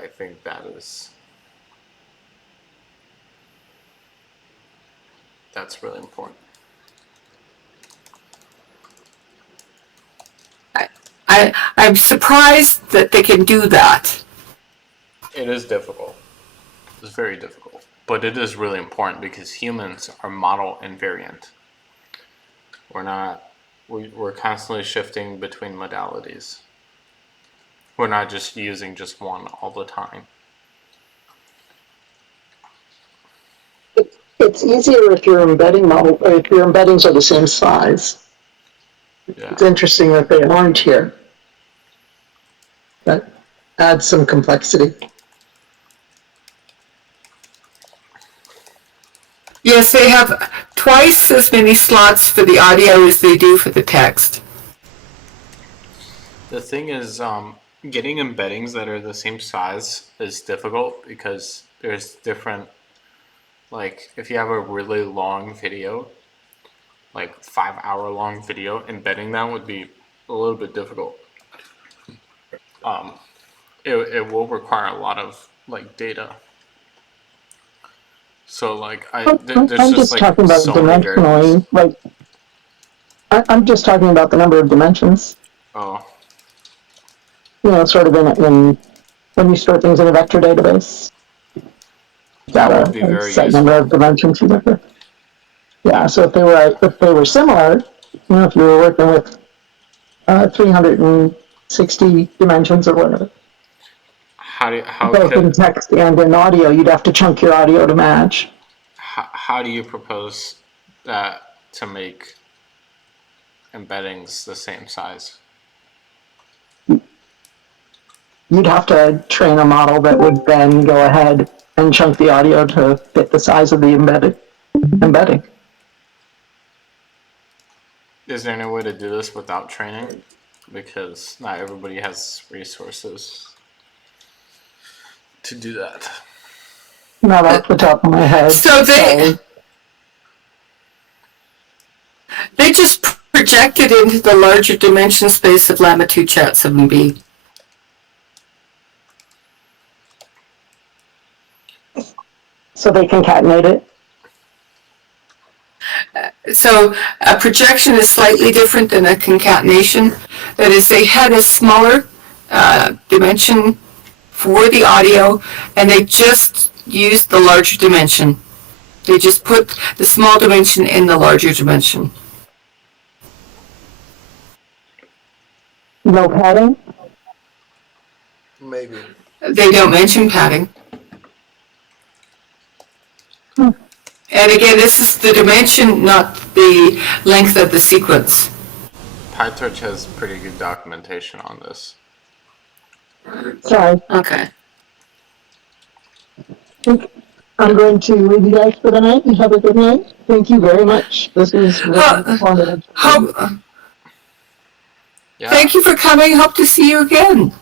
think that's really important. I'm surprised that they can do that. It is difficult. It's very difficult. But it is really important because humans are modal invariant. We're constantly shifting between modalities. We're not just using just one all the time. It's easier if your embedding model, or if your embeddings are the same size. Yeah. It's interesting that they aren't here. That adds some complexity. Yes, they have twice as many slots for the audio as they do for the text. The thing is, getting embeddings that are the same size is difficult because there's different, like if you have a really long video, like 5-hour long video, embedding that would be a little bit difficult. It will require a lot of like data. So like there's I'm just like talking about so many variables. dimensionally, like I'm just talking about the number of dimensions. Oh, You know, sort of in when you store things in a vector database. that Got would be a very set number useful. of dimensions you get there. Yeah, so if they were similar, you know, if you were working with 360 dimensions or whatever, How both in text and in audio, you'd have to chunk your audio to match. how do you propose that to make embeddings the same size? You'd have to train a model that would then go ahead and chunk the audio to fit the size of the embedding. Is there any way to do this without training? Because not everybody has resources to do that. Not off the top of my head. So they just project it into the larger dimension space of Llama 2 Chat 7b. So they concatenate it. So a projection is slightly different than a concatenation. That is, they had a smaller dimension for the audio, and they just used the larger dimension. They just put the small dimension in the larger dimension. No padding? Maybe. They don't mention padding. And again, this is the dimension, not the length of the sequence. PyTorch has pretty good documentation on this. Sorry. Okay. I'm going to leave you guys for the night and have a good night. Thank you very much. This was really informative. Yeah. Thank you for coming. Hope to see you again.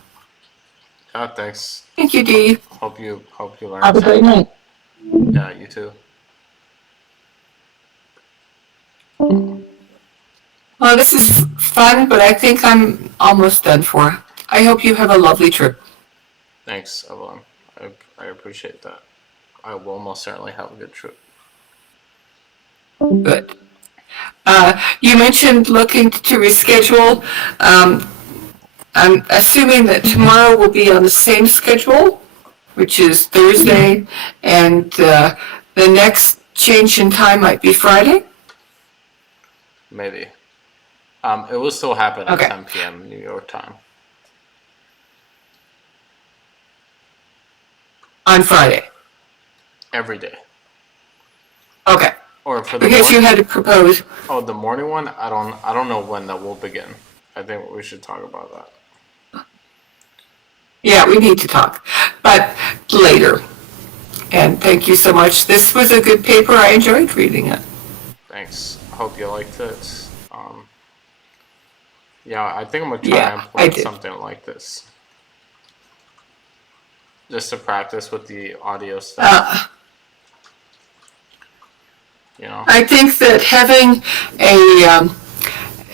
Yeah, thanks. Thank you, Dee. Hope you learned. Have a great night. Yeah, you too. Well, this is fun, but I think I'm almost done for. I hope you have a lovely trip. Thanks, Evelyn. I appreciate that. I will most certainly have a good trip. Good. You mentioned looking to reschedule. I'm assuming that tomorrow will be on the same schedule, which is Thursday, and the next change in time might be Friday. Maybe. It will still happen at Okay. 10 p.m. New York time. On Friday. Every day. Okay. Or for the Because you morning? had to propose. Oh, the morning one. I don't know when that will begin. I think we should talk about that. Yeah, we need to talk, but later. And thank you so much. This was a good paper. I enjoyed reading it. Thanks. I hope you liked it. Yeah, I think I'm gonna try to Yeah, I implement did. something like this, just to practice with the audio stuff. Uh, You know. I think that having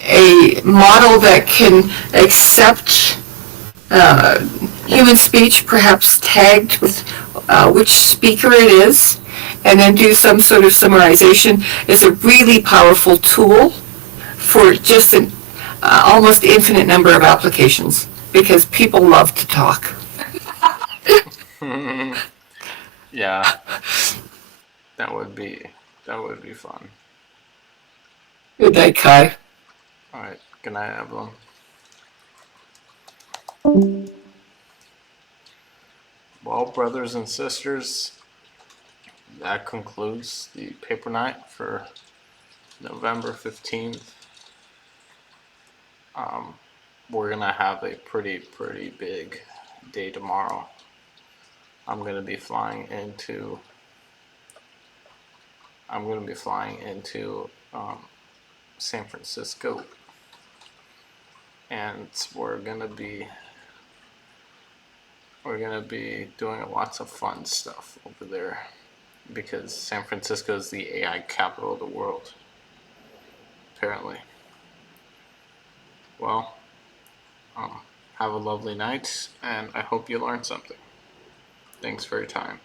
a model that can accept human speech, perhaps tagged with which speaker it is, and then do some sort of summarization, is a really powerful tool for just an almost infinite number of applications because people love to talk. Yeah, that would be that would be fun. Good night, Kai. All right. Good night, Evelyn. Well, brothers and sisters, that concludes the paper night for November 15th. We're gonna have a pretty big day tomorrow. I'm gonna be flying into San Francisco, and we're gonna be doing lots of fun stuff over there because San Francisco is the AI capital of the world, apparently. Well, have a lovely night, and I hope you learned something. Thanks for your time.